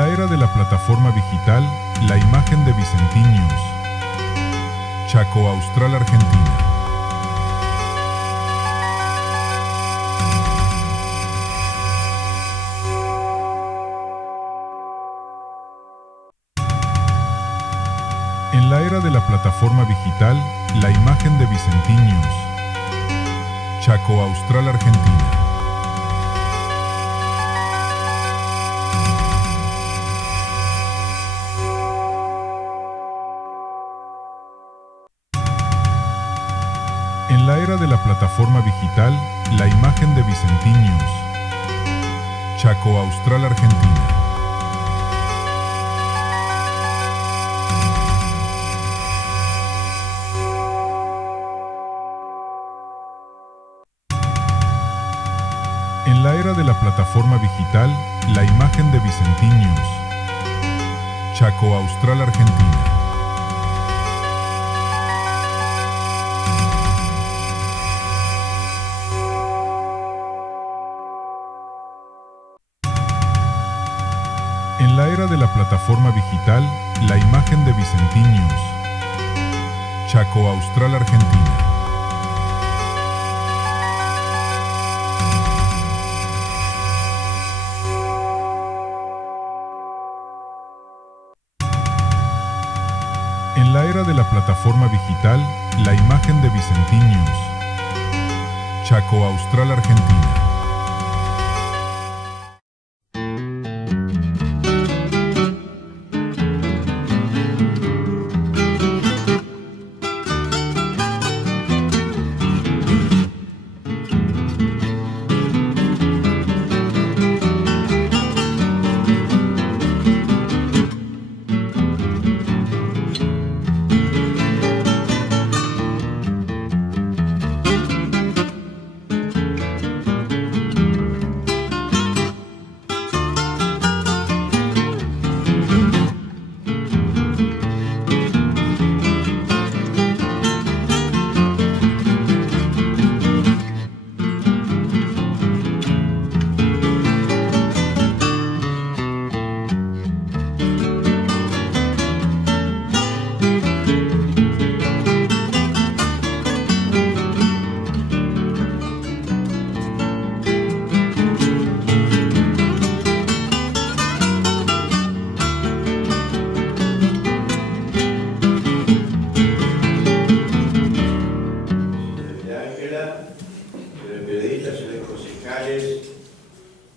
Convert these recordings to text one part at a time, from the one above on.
la era de la plataforma digital, la imagen de Vicentinius. Chaco Austral, Argentina. En la era de la plataforma digital, la imagen de Vicentinius. Chaco Austral, Argentina. En la era de la plataforma digital, la imagen de Vicentinius. Chaco Austral, Argentina. En la era de la plataforma digital, la imagen de Vicentinius. Chaco Austral, Argentina. En la era de la plataforma digital, la imagen de Vicentinius. Chaco Austral, Argentina. En la era de la plataforma digital, la imagen de Vicentinius. Chaco Austral, Argentina.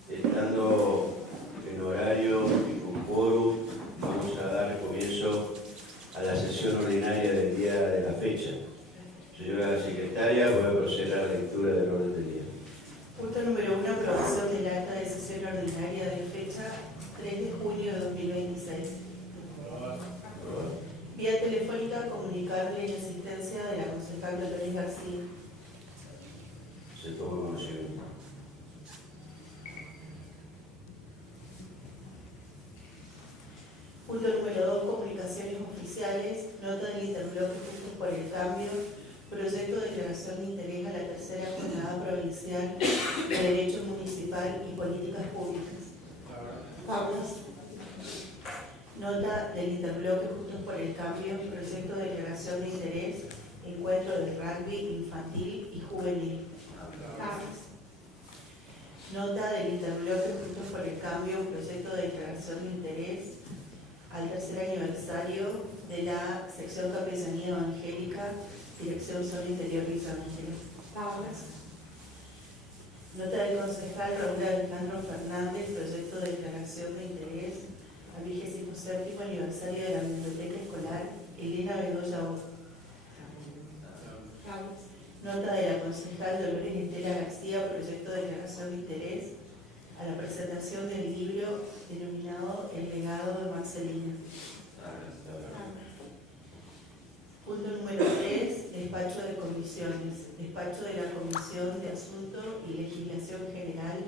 Estando en horario y con quórum, vamos a dar comienzo a la sesión ordinaria del día de la fecha. Señora secretaria, voy a proceder a la lectura del orden del día. Punto número 1, aprobación del acta de sesión ordinaria de fecha 3 de junio de 2026. Vía telefónica, comunicarle la asistencia de la concejal Dolores García. Se toma conocimiento. Punto número 2, comunicaciones oficiales, nota del interbloque Juntos por el Cambio, proyecto de declaración de interés a la tercera jornada provincial de Derecho Municipal y Políticas Públicas. Paulas. Nota del interbloque Juntos por el Cambio, proyecto de declaración de interés, encuentro de rugby infantil y juvenil. Paulas. Nota del interbloque Juntos por el Cambio, proyecto de declaración de interés al tercer aniversario de la sección Capellanía Evangélica, Dirección Zona Interior Villa Ángeles. Paulas. Nota del concejal Raúl Alejandro Fernández, proyecto de declaración de interés al 27º aniversario de la Biblioteca Escolar Elena Bedoya Ojo. Nota de la concejal Dolores Estela García, proyecto de declaración de interés a la presentación del libro denominado El legado de Marcelina. Punto número 3, despacho de comisiones. Despacho de la Comisión de Asuntos y Legislación General.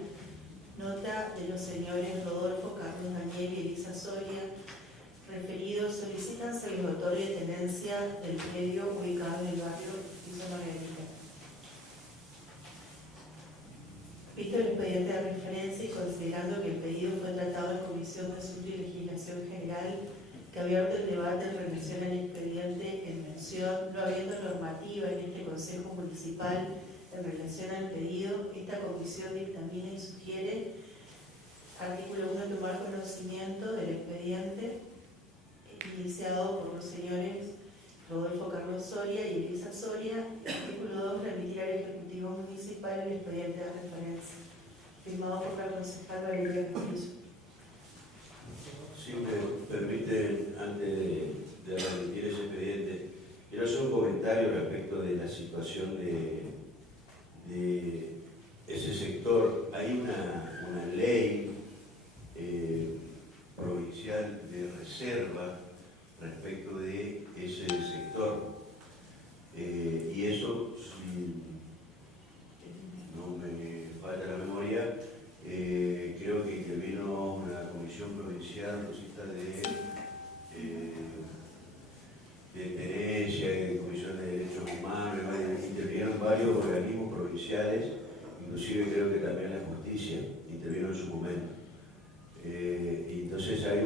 Nota de los señores Rodolfo Carlos Daniel y Elisa Soria, referidos, solicitan se les otorgue tenencia del predio ubicado en el barrio Villa Margarita. Visto el expediente de referencia y considerando que el pedido fue tratado en Comisión de Asuntos y Legislación General, que abierto el debate en relación al expediente en mención, no habiendo normativa en este Consejo Municipal en relación al pedido, esta comisión dictamina y sugiere, artículo 1, tomar conocimiento del expediente iniciado por los señores Rodolfo Carlos Soria y Elisa Soria. Artículo 2, remitir al Ejecutivo Municipal el expediente de referencia. Firmado por la concejala Valeria Castillo. Si me permiten, antes de remitir ese expediente, quiero hacer un comentario respecto de la situación de ese sector. Hay una ley provincial de reserva respecto de ese sector, y eso, si no me falta la memoria, creo que intervino una comisión provincial de tenencia y de comisión de derechos humanos, intervinieron varios organismos provinciales, inclusive creo que también la justicia intervino en su momento. Y entonces hay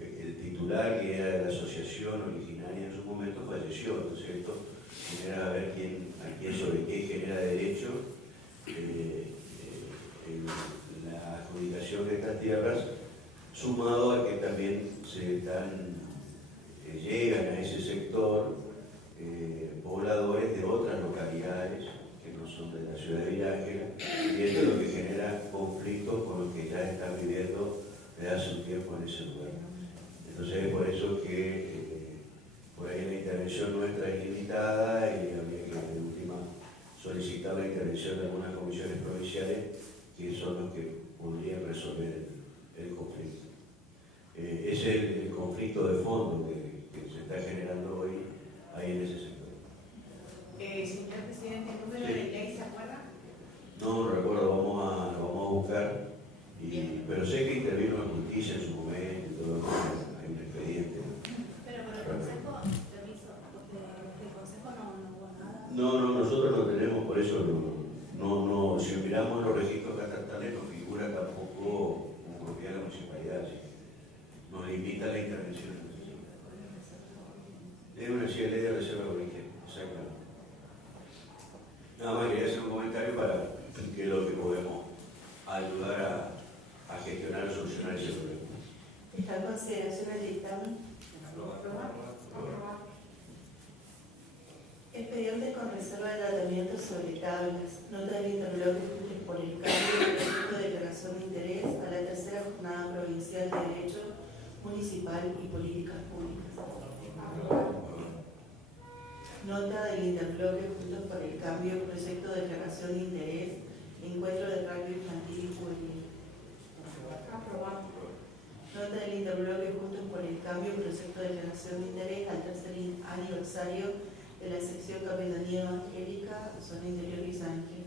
el titular, que era de la asociación originaria en su momento, falleció. Entonces esto genera a ver sobre qué genera derecho la adjudicación de estas tierras, sumado a que también llegan a ese sector pobladores de otras localidades que no son de la ciudad de Villa Ángela, y esto es lo que genera conflictos con los que ya están viviendo desde hace un tiempo en ese lugar. Entonces es por eso que por ahí la intervención nuestra es limitada y habría que de última solicitar la intervención de algunas comisiones provinciales que son los que podrían resolver el conflicto. Es el conflicto de fondo que se está generando hoy ahí en ese sector. Señor Presidente, ¿el número de ley se acuerda? No recuerdo, lo vamos a buscar, pero sé que intervino la justicia en su momento y todo, hay un expediente. Pero por el Consejo, permiso, del Consejo no hubo nada. No, nosotros no tenemos, por eso no, si miramos los registros catastrales no figura tampoco como propiedad de la municipalidad, así que nos limita la intervención. Es una ley de reserva de origen, exactamente. Nada más quería hacer un comentario para que es lo que podemos ayudar a gestionar o solucionar ese problema. ¿Está en consideración el dictamen? Expediente con reserva de tratamiento sobre tablas. Nota del interlocutor por el cambio del proyecto de declaración de interés a la tercera jornada provincial de Derecho Municipal y Políticas Públicas. Nota del interbloque Juntos por el Cambio, proyecto de declaración de interés, encuentro de rugby infantil y juvenil. Nota del interbloque Juntos por el Cambio, proyecto de declaración de interés al tercer aniversario de la sección Capitanía Evangélica, zona interior Villa Ángel.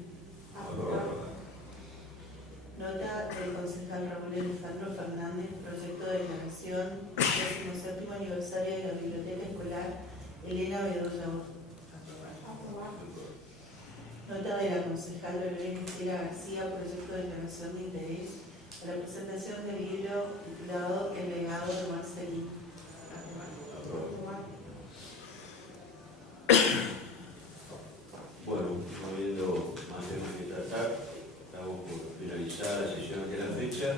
Nota del concejal Raúl Alejandro Fernández, proyecto de declaración del 17º aniversario de la Biblioteca Escolar Elena Bedoya. Nota de la concejal Belén Estela García, proyecto de declaración de interés a la presentación del libro titulado El legado de Marcelino. Bueno, no habiendo más temas que tratar, estamos por finalizar la sesión de la fecha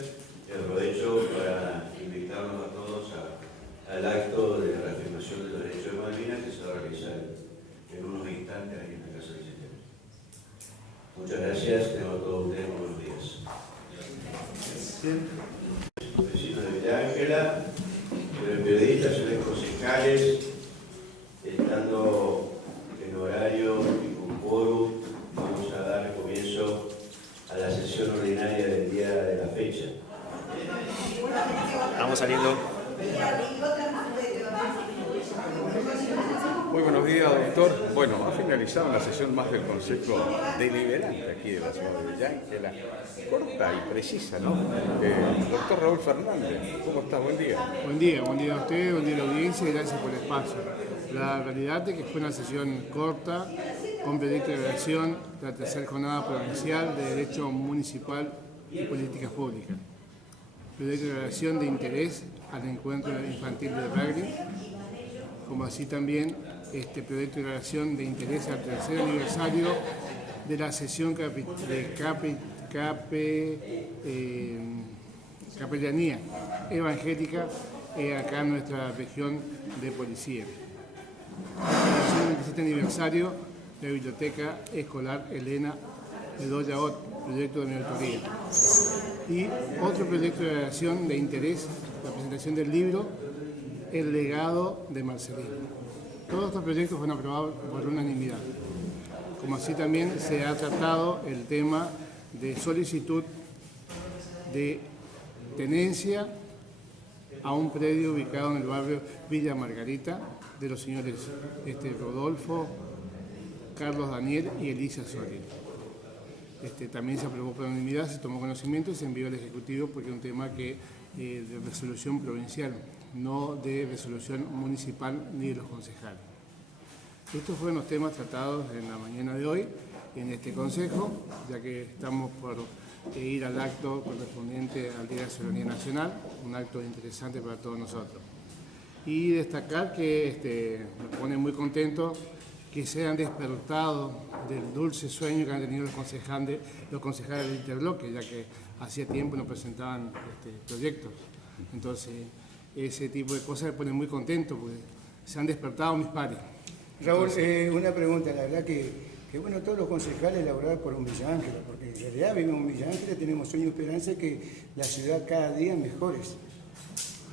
y aprovecho para invitarnos a todos al acto de reafirmación de los derechos de Malvinas que se va a realizar en unos instantes ahí en la Casa Vicente. Muchas gracias, tengo a todos ustedes buenos días. Vecinos de Villa Ángela, periodistas, señores concejales, estando en horario y con quórum, vamos a dar comienzo a la sesión ordinaria del día de la fecha. Estamos saliendo. Muy buenos días, doctor. Bueno, ha finalizado la sesión más del Consejo Deliberante aquí de la ciudad de Villa Ángela. Corta y precisa, ¿no? Doctor Raúl Fernández, ¿cómo está? Buen día. Buen día a usted, buen día a la audiencia y gracias por el espacio. La realidad es que fue una sesión corta, con proyecto de evaluación de la tercera jornada provincial de Derecho Municipal y Políticas Públicas. Proyecto de evaluación de interés al encuentro infantil de rugby, como así también proyecto de evaluación de interés al tercer aniversario de la sesión de capellanía evangélica acá en nuestra región de policía. El 27 aniversario de la Biblioteca Escolar Elena Bedoya Ott, proyecto de mi autoría. Y otro proyecto de evaluación de interés, la presentación del libro El legado de Marcelino. Todos estos proyectos fueron aprobados por unanimidad. Como así también se ha tratado el tema de solicitud de tenencia a un predio ubicado en el barrio Villa Margarita de los señores Rodolfo, Carlos Daniel y Elisa Soria. También se aprobó por unanimidad, se tomó conocimiento y se envió al Ejecutivo porque es un tema de resolución provincial, no de resolución municipal ni de los concejales. Estos fueron los temas tratados en la mañana de hoy en este Consejo, ya que estamos por ir al acto correspondiente al Día de la Soberanía Nacional, un acto interesante para todos nosotros. Y destacar que me pone muy contento que se han despertado del dulce sueño que han tenido los concejales del interbloque, ya que hacía tiempo no presentaban proyectos. Entonces, ese tipo de cosas me pone muy contento, porque se han despertado mis pares. Raúl, una pregunta, la verdad que bueno, todos los concejales laborar por un Villa Ángela, porque en realidad vivimos en Villa Ángela, tenemos sueño y esperanza que la ciudad cada día mejore.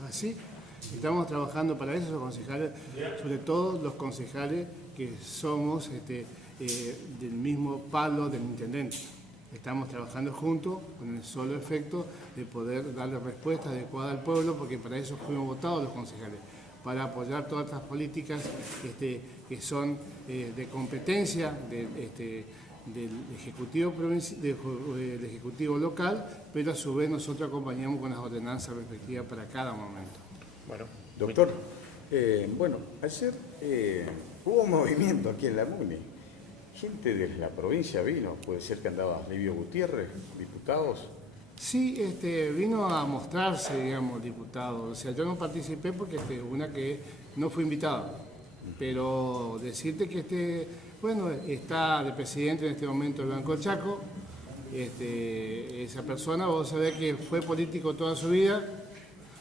Así, estamos trabajando para eso, los concejales, sobre todo los concejales que somos del mismo palo del intendente. Estamos trabajando juntos con el solo efecto de poder darle respuesta adecuada al pueblo, porque para eso fuimos votados los concejales, para apoyar todas estas políticas que son de competencia del Ejecutivo local, pero a su vez nosotros acompañamos con las ordenanzas respectivas para cada momento. Bueno, doctor, ayer hubo un movimiento aquí en la MUNI. Gente de la provincia vino, puede ser que andaba Livio Gutiérrez, diputados. Sí, vino a mostrarse, digamos, diputado. O sea, yo no participé porque una que no fui invitado. Pero decirte que está de presidente en este momento del Banco Chaco. Esa persona, vos sabés que fue político toda su vida,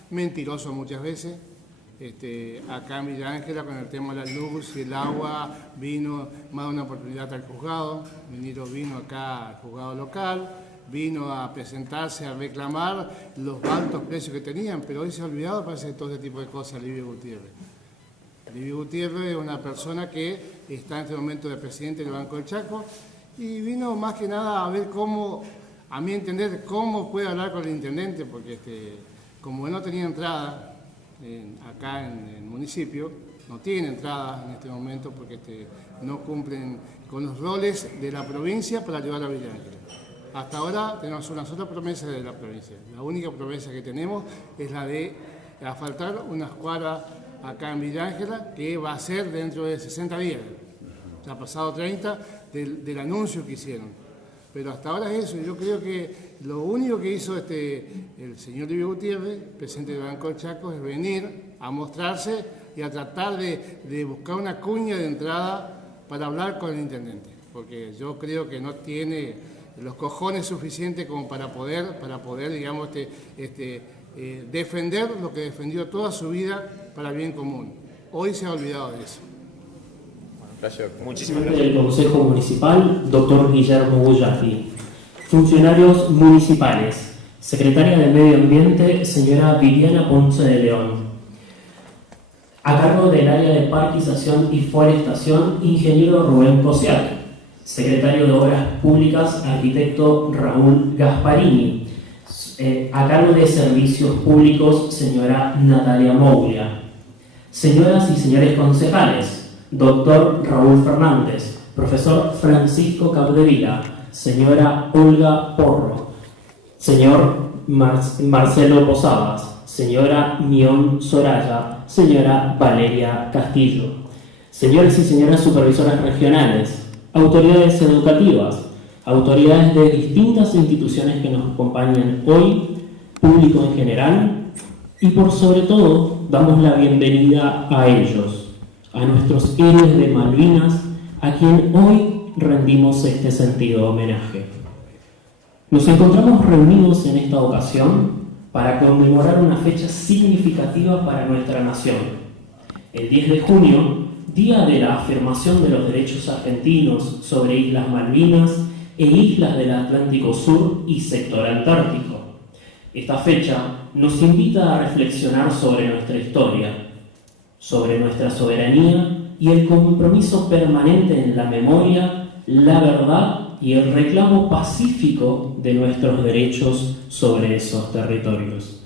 mentiroso muchas veces. Acá en Villa Ángela con el tema de la luz y el agua vino más de una oportunidad al juzgado. Vino acá al juzgado local, vino a presentarse, a reclamar los altos precios que tenían, pero hoy se ha olvidado, parece, de todo ese tipo de cosas, Livio Gutiérrez. Livio Gutiérrez es una persona que está en este momento de presidente del Banco del Chaco y vino más que nada a ver cómo, a mi entender, cómo puede hablar con el intendente, porque como no tenía entrada acá en el municipio, no tiene entrada en este momento porque no cumplen con los roles de la provincia para ayudar a Villa Ángela. Hasta ahora tenemos una sola promesa de la provincia. La única promesa que tenemos es la de asfaltar una escuadra acá en Villa Ángela, que va a ser dentro de 60 días. Ya ha pasado 30 del anuncio que hicieron. Pero hasta ahora es eso. Yo creo que lo único que hizo el señor Livio Gutiérrez, presidente del Banco del Chaco, es venir a mostrarse y a tratar de buscar una cuña de entrada para hablar con el intendente. Porque yo creo que no tiene los cojones suficientes como para poder digamos, defender lo que defendió toda su vida para el bien común. Hoy se ha olvidado de eso. Gracias. Muchísimas gracias. Del Consejo Municipal, doctor Guillermo Bullafi. Funcionarios municipales. Secretaria de Medio Ambiente, señora Viviana Ponce de León. A cargo del área de parquización y forestación, ingeniero Rubén Cosiak. Secretario de Obras Públicas, arquitecto Raúl Gasparini. A cargo de Servicios Públicos, señora Natalia Moglia. Señoras y señores concejales, doctor Raúl Fernández, profesor Francisco Capdevila, señora Olga Porro, señor Marcelo Posadas, señora Mion Soraya, señora Valeria Castillo. Señores y señoras supervisoras regionales, autoridades educativas, autoridades de distintas instituciones que nos acompañan hoy, público en general, y por sobre todo damos la bienvenida a ellos, a nuestros héroes de Malvinas, a quien hoy rendimos este sentido homenaje. Nos encontramos reunidos en esta ocasión para conmemorar una fecha significativa para nuestra nación. El 10 de junio, día de la afirmación de los derechos argentinos sobre Islas Malvinas e islas del Atlántico Sur y sector antártico. Esta fecha nos invita a reflexionar sobre nuestra historia, sobre nuestra soberanía y el compromiso permanente en la memoria, la verdad y el reclamo pacífico de nuestros derechos sobre esos territorios.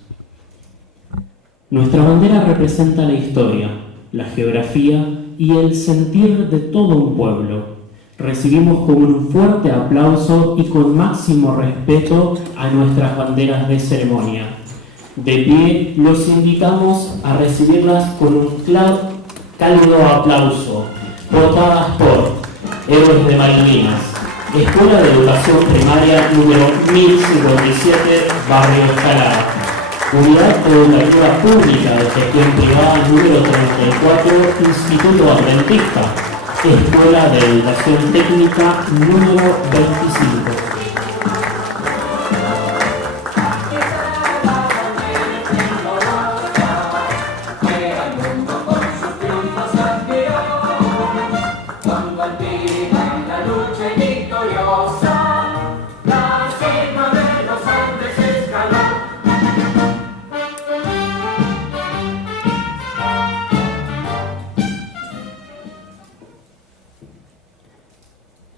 Nuestra bandera representa la historia, la geografía y el sentir de todo un pueblo. Recibimos con un fuerte aplauso y con máximo respeto a nuestras banderas de ceremonia. De pie, los invitamos a recibirlas con un cálido aplauso, portadas por Héroes de Malvinas, Escuela de Educación Primaria número 1057, Barrio Escalada, Unidad Educativa Pública de Gestión Privada número 34, Instituto Adventista, Escuela de Educación Técnica número 25.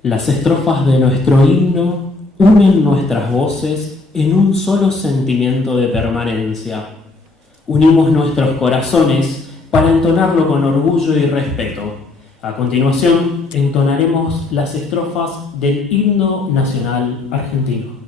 Las estrofas de nuestro himno unen nuestras voces en un solo sentimiento de permanencia. Unimos nuestros corazones para entonarlo con orgullo y respeto. A continuación, entonaremos las estrofas del himno nacional argentino.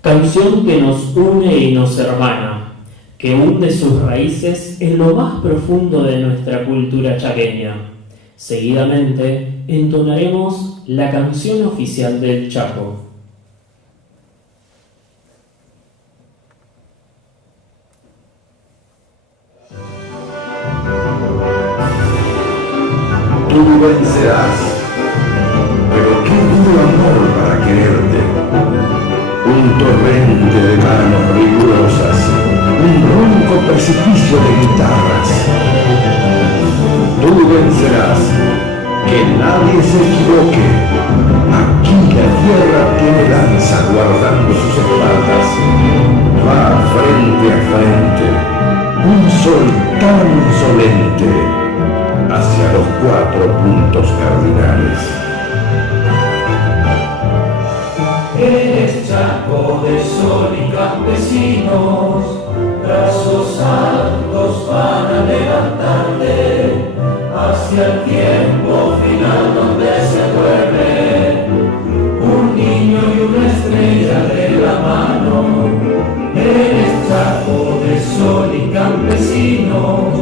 Canción que nos une y nos hermana, que hunde sus raíces en lo más profundo de nuestra cultura chaqueña. Seguidamente entonaremos la canción oficial del Chaco. Tú vencerás, pero qué duro amor para quererte. Un torrente de manos rigurosas, un ronco precipicio de guitarras. Tú vencerás, que nadie se equivoque. Aquí la tierra tiene lanza guardando sus espaldas. Va frente a frente, un sol tan insolente, hacia los 4 puntos cardinales. Eres Chaco de sol y campesinos, brazos altos van a levantarte hacia el tiempo final donde se duerme un niño y una estrella de la mano. Eres Chaco de sol y campesinos,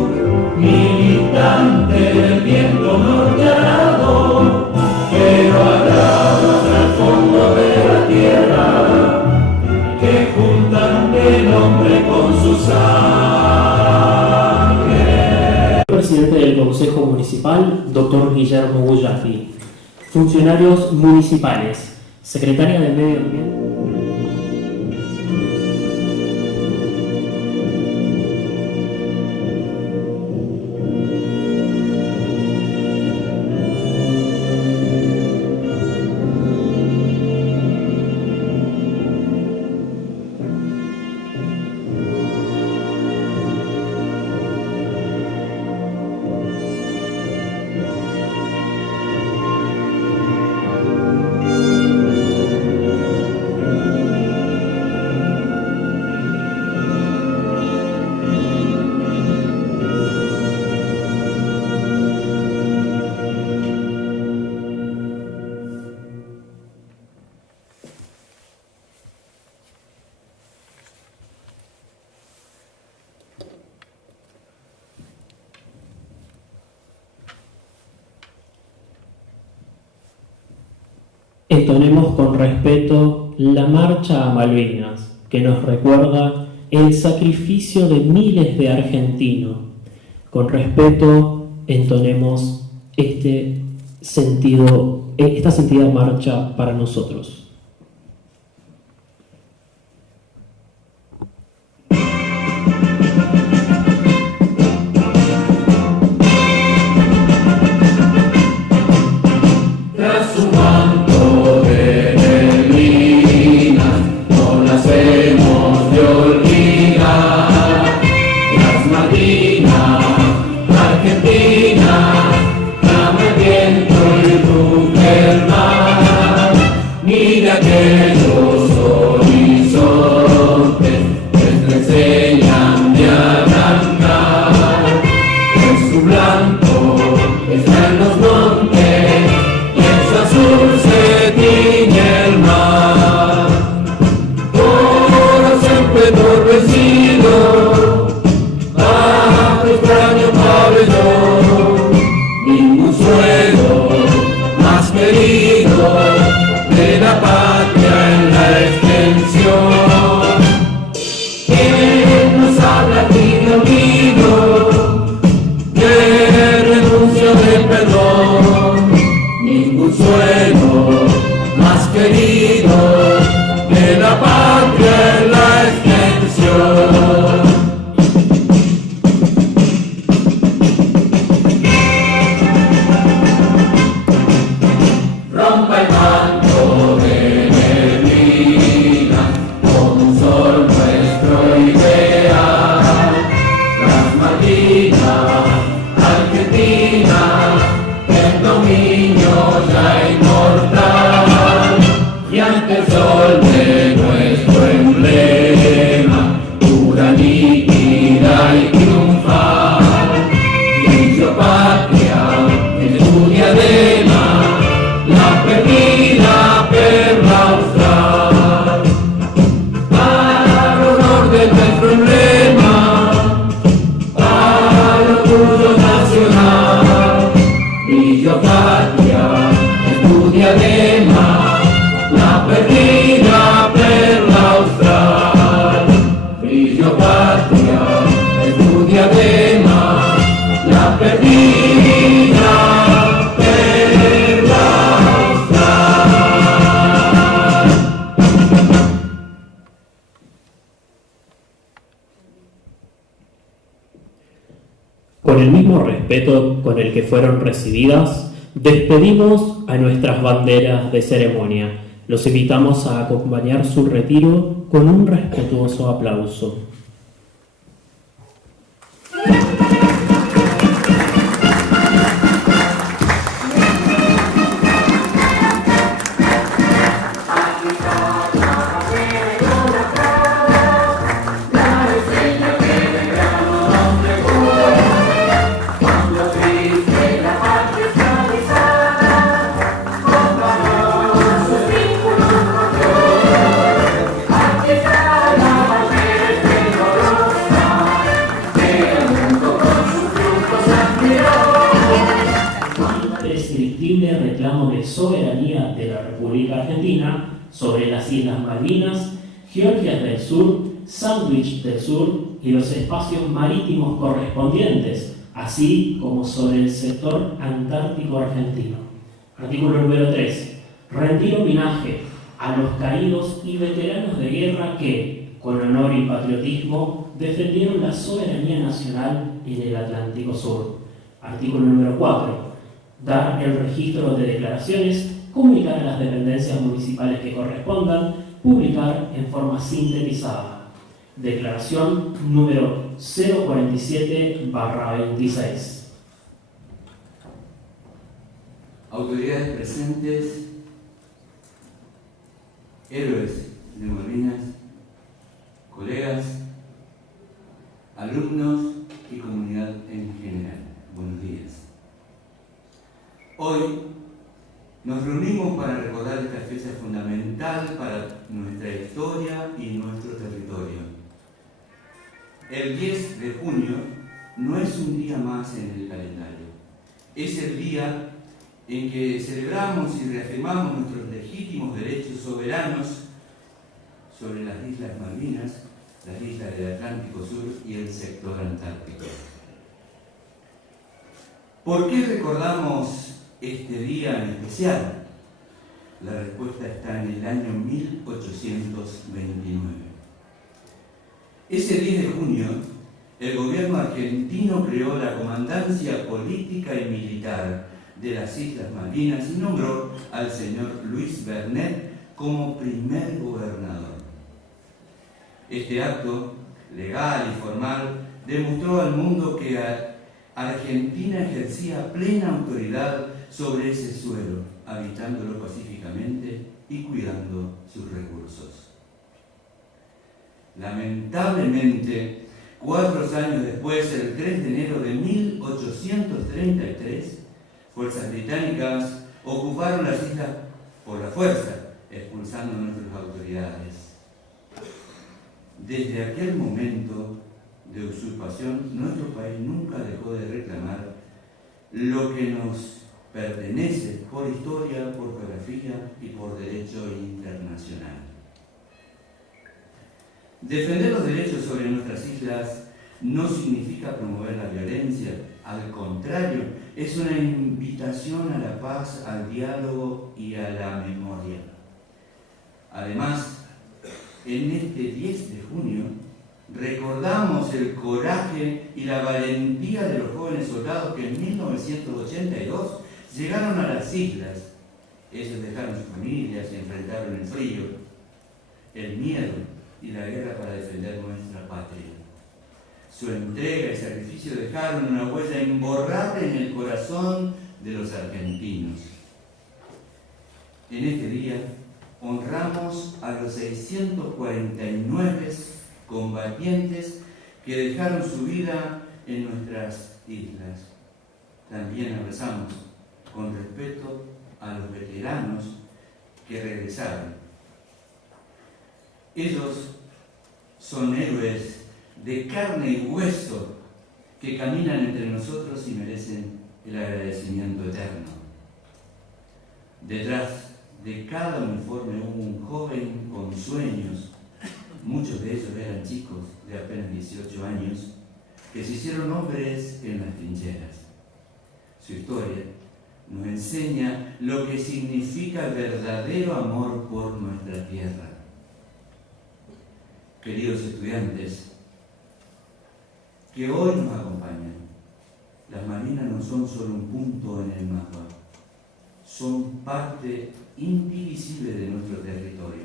militante del viento norteado, pero alados al fondo de la tierra, que juntan el hombre con su sangre. Presidente del Consejo Municipal, Dr. Guillermo Bullafi. Funcionarios municipales, Secretaria de Medio Ambiente. Entonemos con respeto la marcha a Malvinas, que nos recuerda el sacrificio de miles de argentinos. Con respeto entonemos esta sentida marcha para nosotros. Mira nuestra patria, es tu diadema, la perdida perla austral. Con el mismo respeto con el que fueron recibidas, despedimos a nuestras banderas de ceremonia. Los invitamos a acompañar su retiro con un respetuoso aplauso. Reclamo de soberanía de la República Argentina sobre las Islas Malvinas, Georgias del Sur, Sandwich del Sur y los espacios marítimos correspondientes, así como sobre el sector antártico argentino. Artículo número 3. Rendir homenaje a los caídos y veteranos de guerra que, con honor y patriotismo, defendieron la soberanía nacional en el Atlántico Sur. Artículo número 4. Dar el registro de declaraciones, comunicar a las dependencias municipales que correspondan, publicar en forma sintetizada. Declaración número 047/26. Autoridades presentes, héroes de Malvinas, colegas, alumnos y comunidad en general. Buenos días. Hoy nos reunimos para recordar esta fecha fundamental para nuestra historia y nuestro territorio. El 10 de junio no es un día más en el calendario. Es el día en que celebramos y reafirmamos nuestros legítimos derechos soberanos sobre las Islas Malvinas, las islas del Atlántico Sur y el sector antártico. ¿Por qué recordamos este día en especial? La respuesta está en el año 1829. Ese 10 de junio, el gobierno argentino creó la Comandancia Política y Militar de las Islas Malvinas y nombró al señor Luis Bernet como primer gobernador. Este acto, legal y formal, demostró al mundo que Argentina ejercía plena autoridad sobre ese suelo, habitándolo pacíficamente y cuidando sus recursos. Lamentablemente, 4 años después, el 3 de enero de 1833, fuerzas británicas ocuparon las islas por la fuerza, expulsando a nuestras autoridades. Desde aquel momento de usurpación, nuestro país nunca dejó de reclamar lo que nos pertenece por historia, por geografía y por derecho internacional. Defender los derechos sobre nuestras islas no significa promover la violencia, al contrario, es una invitación a la paz, al diálogo y a la memoria. Además, en este 10 de junio, recordamos el coraje y la valentía de los jóvenes soldados que en 1982 llegaron a las islas. Ellos dejaron sus familias y enfrentaron el frío, el miedo y la guerra para defender nuestra patria. Su entrega y sacrificio dejaron una huella imborrable en el corazón de los argentinos. En este día honramos a los 649 combatientes que dejaron su vida en nuestras islas. También abrazamos con respeto a los veteranos que regresaron. Ellos son héroes de carne y hueso que caminan entre nosotros y merecen el agradecimiento eterno. Detrás de cada uniforme hubo un joven con sueños muchos de ellos eran chicos de apenas 18 años, que se hicieron hombres en las trincheras. Su historia nos enseña lo que significa verdadero amor por nuestra tierra. Queridos estudiantes, que hoy nos acompañan, las Malvinas no son solo un punto en el mapa, son parte indivisible de nuestro territorio.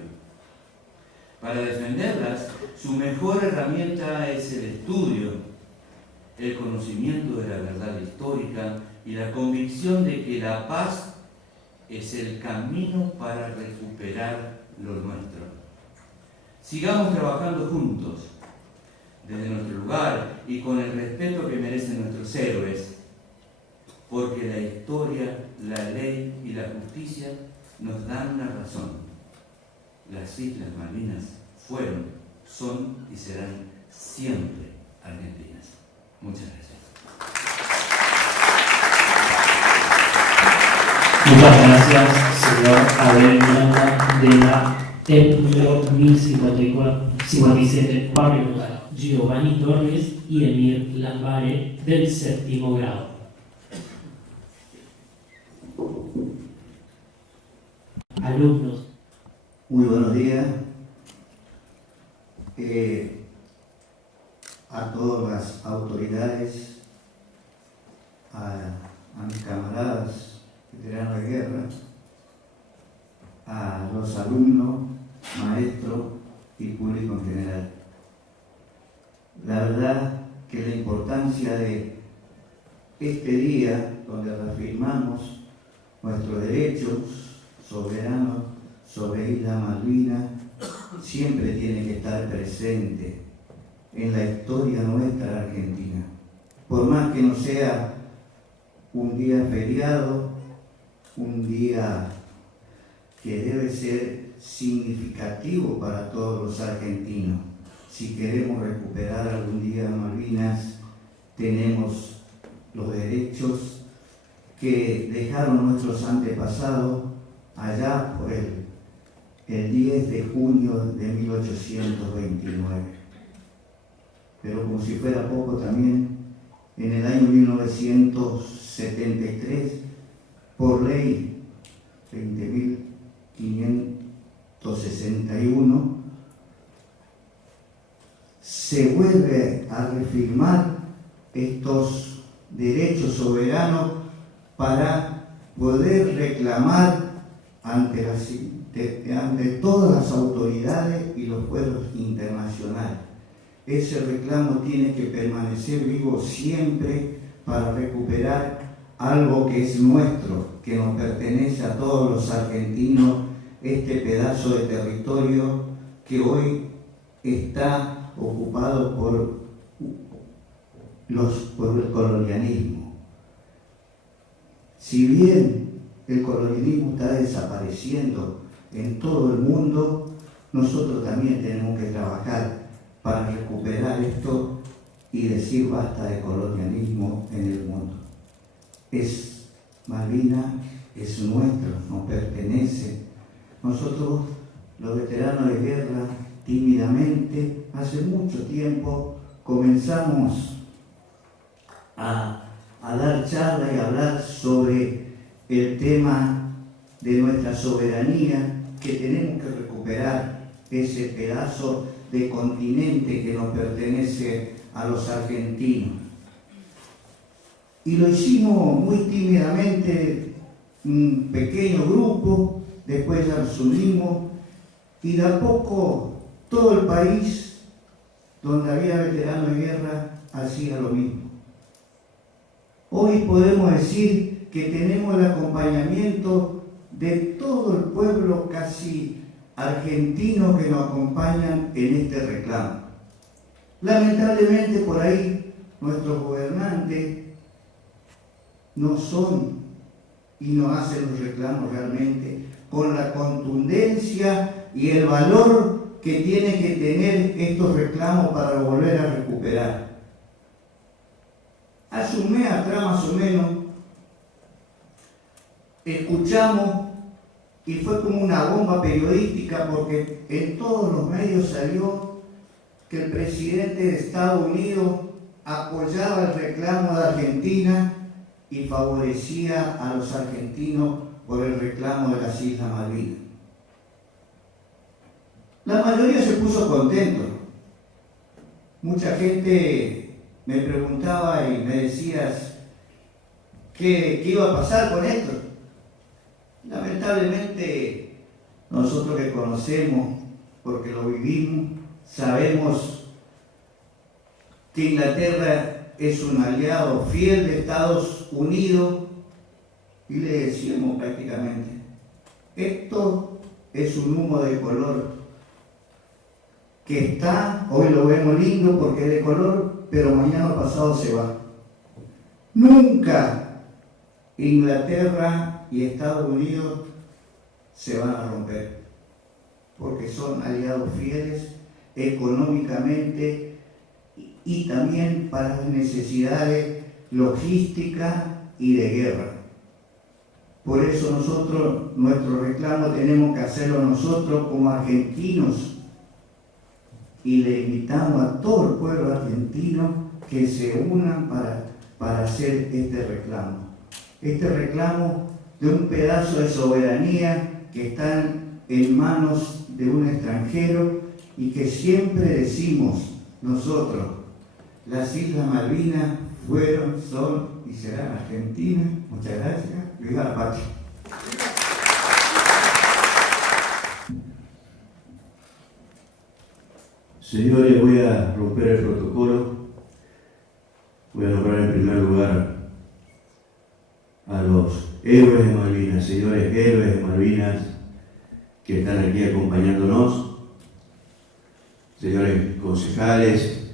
Para defenderlas, su mejor herramienta es el estudio, el conocimiento de la verdad histórica y la convicción de que la paz es el camino para recuperar lo nuestro. Sigamos trabajando juntos, desde nuestro lugar y con el respeto que merecen nuestros héroes, porque la historia, la ley y la justicia nos dan la razón. Las Islas Malvinas fueron, son y serán siempre argentinas. Muchas gracias. Muchas gracias, señor Abel Miranda, de la TEP número 1057, Barrio Nuevo, Giovanni Torres y Emir Lambare, del 7º grado. Alumnos. Muy buenos días a todas las autoridades, a mis camaradas veteranos de guerra, a los alumnos, maestros y público en general. La verdad que la importancia de este día, donde reafirmamos nuestros derechos soberanos sobre Isla Malvinas, siempre tiene que estar presente en la historia nuestra argentina. Por más que no sea un día feriado, un día que debe ser significativo para todos los argentinos. Si queremos recuperar algún día Malvinas, tenemos los derechos que dejaron nuestros antepasados allá por el 10 de junio de 1829. Pero como si fuera poco también, en el año 1973, por ley 20.561, se vuelve a reafirmar estos derechos soberanos para poder reclamar ante todas las autoridades y los pueblos internacionales. Ese reclamo tiene que permanecer vivo siempre para recuperar algo que es nuestro, que nos pertenece a todos los argentinos, este pedazo de territorio que hoy está ocupado por el colonialismo. Si bien el colonialismo está desapareciendo en todo el mundo, nosotros también tenemos que trabajar para recuperar esto y decir basta de colonialismo en el mundo. Malvinas es nuestro, nos pertenece. Nosotros, los veteranos de guerra, tímidamente, hace mucho tiempo, comenzamos a dar charla y a hablar sobre el tema de nuestra soberanía, que tenemos que recuperar ese pedazo de continente que nos pertenece a los argentinos. Y lo hicimos muy tímidamente, un pequeño grupo, después ya nos unimos, y de a poco todo el país donde había veteranos de guerra hacía lo mismo. Hoy podemos decir que tenemos el acompañamiento de todo el pueblo casi argentino que nos acompañan en este reclamo. Lamentablemente por ahí nuestros gobernantes no son y no hacen los reclamos realmente con la contundencia y el valor que tienen que tener estos reclamos para volver a recuperar. Hace un mes atrás más o menos escuchamos, y fue como una bomba periodística porque en todos los medios salió que el presidente de Estados Unidos apoyaba el reclamo de Argentina y favorecía a los argentinos por el reclamo de las Islas Malvinas. La mayoría se puso contento. Mucha gente me preguntaba y me decías qué iba a pasar con esto. Lamentablemente, nosotros que conocemos, porque lo vivimos, sabemos que Inglaterra es un aliado fiel de Estados Unidos y le decíamos prácticamente, esto es un humo de color que está, hoy lo vemos lindo porque es de color, pero mañana pasado se va. Nunca Inglaterra y Estados Unidos se van a romper, porque son aliados fieles económicamente y también para las necesidades logísticas y de guerra. Por eso nosotros, nuestro reclamo tenemos que hacerlo nosotros como argentinos, y le invitamos a todo el pueblo argentino que se unan para hacer este reclamo. Este reclamo de un pedazo de soberanía que está en manos de un extranjero y que siempre decimos nosotros, las Islas Malvinas fueron, son y serán Argentina. Muchas gracias. Viva la patria. Señores, voy a romper el protocolo. Voy a nombrar en primer lugar a los héroes de Malvinas, señores héroes de Malvinas que están aquí acompañándonos, señores concejales,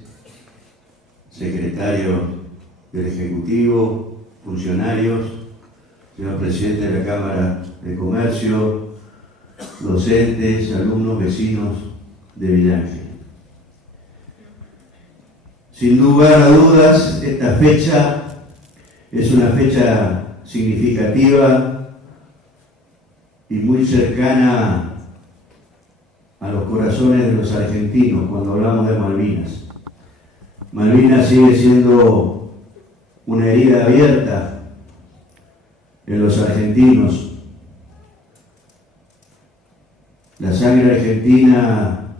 secretarios del Ejecutivo, funcionarios, señor presidente de la Cámara de Comercio, docentes, alumnos, vecinos de Villa Ángel. Sin lugar a dudas, esta fecha es una fecha significativa y muy cercana a los corazones de los argentinos cuando hablamos de Malvinas. Malvinas sigue siendo una herida abierta en los argentinos. La sangre argentina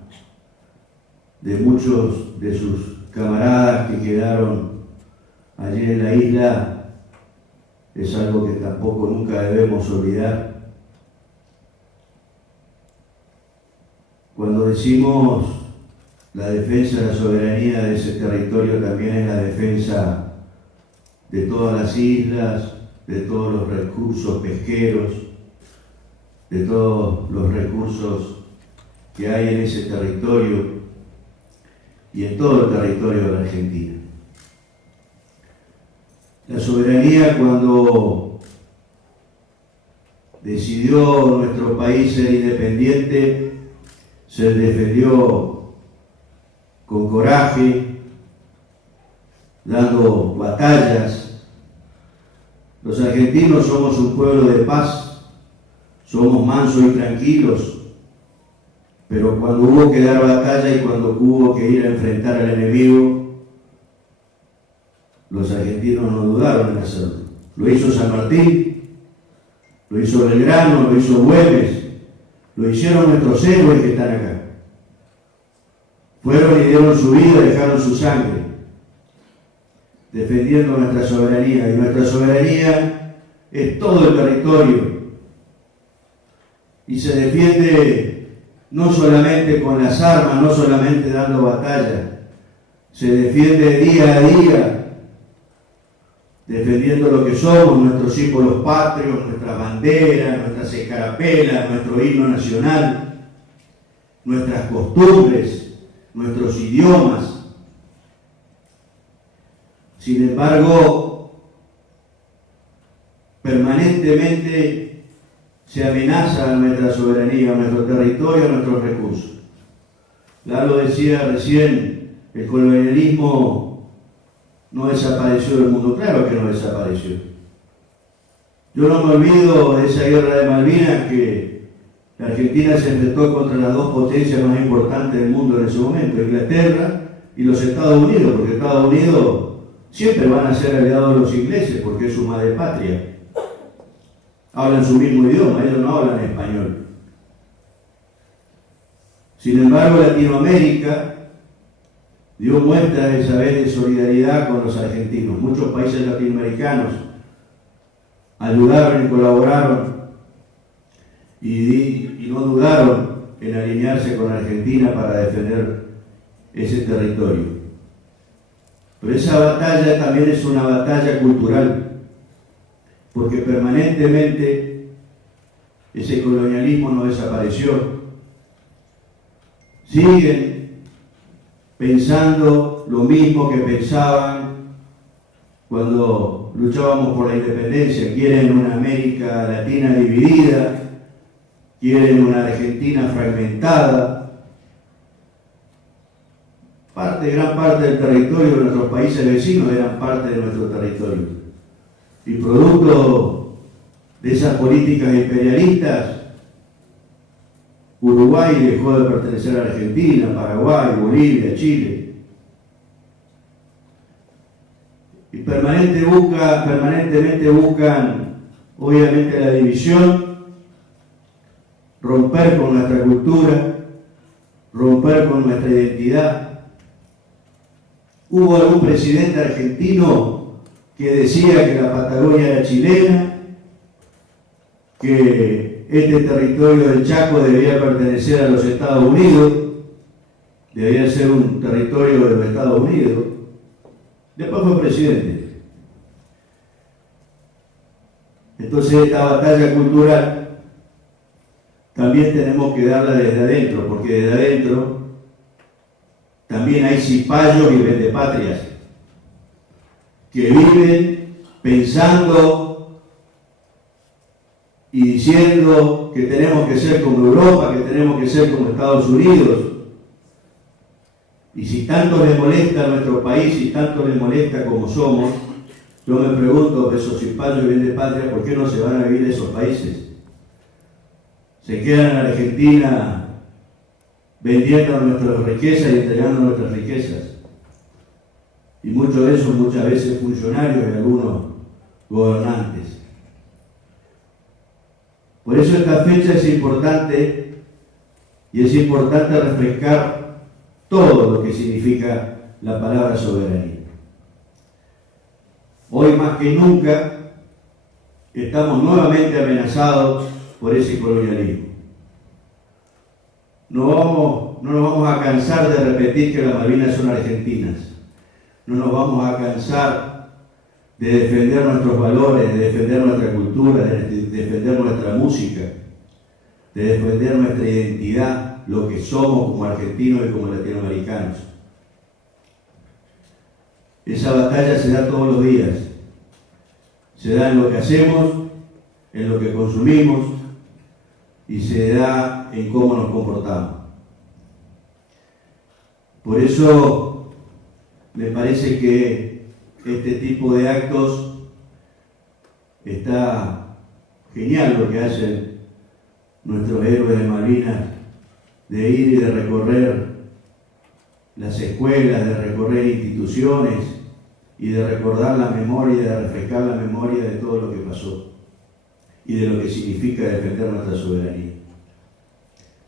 de muchos de sus camaradas que quedaron allí en la isla es algo que tampoco nunca debemos olvidar. Cuando decimos la defensa de la soberanía de ese territorio, también es la defensa de todas las islas, de todos los recursos pesqueros, de todos los recursos que hay en ese territorio y en todo el territorio de la Argentina. La soberanía, cuando decidió nuestro país ser independiente, se defendió con coraje, dando batallas. Los argentinos somos un pueblo de paz, somos mansos y tranquilos, pero cuando hubo que dar batalla y cuando hubo que ir a enfrentar al enemigo, los argentinos no dudaron en hacerlo. Lo hizo San Martín, lo hizo Belgrano, lo hizo Güemes, lo hicieron nuestros héroes que están acá. Fueron y dieron su vida, dejaron su sangre, defendiendo nuestra soberanía. Y nuestra soberanía es todo el territorio. Y se defiende no solamente con las armas, no solamente dando batalla, se defiende día a día, defendiendo lo que somos, nuestros símbolos patrios, nuestras banderas, nuestras escarapelas, nuestro himno nacional, nuestras costumbres, nuestros idiomas. Sin embargo, permanentemente se amenaza a nuestra soberanía, a nuestro territorio, a nuestros recursos. Lalo decía recién, el colonialismo no desapareció del mundo. Claro que no desapareció. Yo no me olvido de esa guerra de Malvinas que La Argentina se enfrentó contra las dos potencias más importantes del mundo en ese momento, Inglaterra y los Estados Unidos, porque Estados Unidos siempre van a ser aliados de los ingleses, porque es su madre patria. Hablan su mismo idioma, ellos no hablan español. Sin embargo, Latinoamérica dio muestras esa vez de solidaridad con los argentinos. Muchos países latinoamericanos ayudaron y colaboraron y no dudaron en alinearse con Argentina para defender ese territorio. Pero esa batalla también es una batalla cultural, porque permanentemente ese colonialismo no desapareció. Siguen pensando lo mismo que pensaban cuando luchábamos por la independencia. Quieren una América Latina dividida, quieren una Argentina fragmentada. Gran parte del territorio de nuestros países vecinos eran parte de nuestro territorio. Y producto de esas políticas imperialistas, Uruguay dejó de pertenecer a Argentina, Paraguay, Bolivia, Chile. Y permanentemente buscan, obviamente, la división, romper con nuestra cultura, romper con nuestra identidad. Hubo algún presidente argentino que decía que la Patagonia era chilena, que este territorio del Chaco debía pertenecer a los Estados Unidos, debía ser un territorio de los Estados Unidos. Después fue presidente. Entonces esta batalla cultural también tenemos que darla desde adentro, porque desde adentro también hay cipayos y vendepatrias que viven pensando y diciendo que tenemos que ser como Europa, que tenemos que ser como Estados Unidos. Y si tanto les molesta a nuestro país, si tanto les molesta como somos, yo me pregunto, esos cipayos y vendepatrias, ¿por qué no se van a vivir a esos países? Se quedan en Argentina vendiendo nuestras riquezas y entregando nuestras riquezas. Y muchos de esos muchas veces funcionarios y algunos gobernantes. Por eso esta fecha es importante, y es importante refrescar todo lo que significa la palabra soberanía. Hoy más que nunca estamos nuevamente amenazados por ese colonialismo. No nos vamos a cansar de repetir que las Malvinas son argentinas. No nos vamos a cansar de defender nuestros valores, de defender nuestra cultura, de defender nuestra música, de defender nuestra identidad, lo que somos como argentinos y como latinoamericanos. Esa batalla se da todos los días. Se da en lo que hacemos, en lo que consumimos, y se da en cómo nos comportamos. Por eso me parece que este tipo de actos está genial, lo que hacen nuestros héroes de Malvinas, de ir y de recorrer las escuelas, de recorrer instituciones y de recordar la memoria, de refrescar la memoria de todo lo que pasó y de lo que significa defender nuestra soberanía.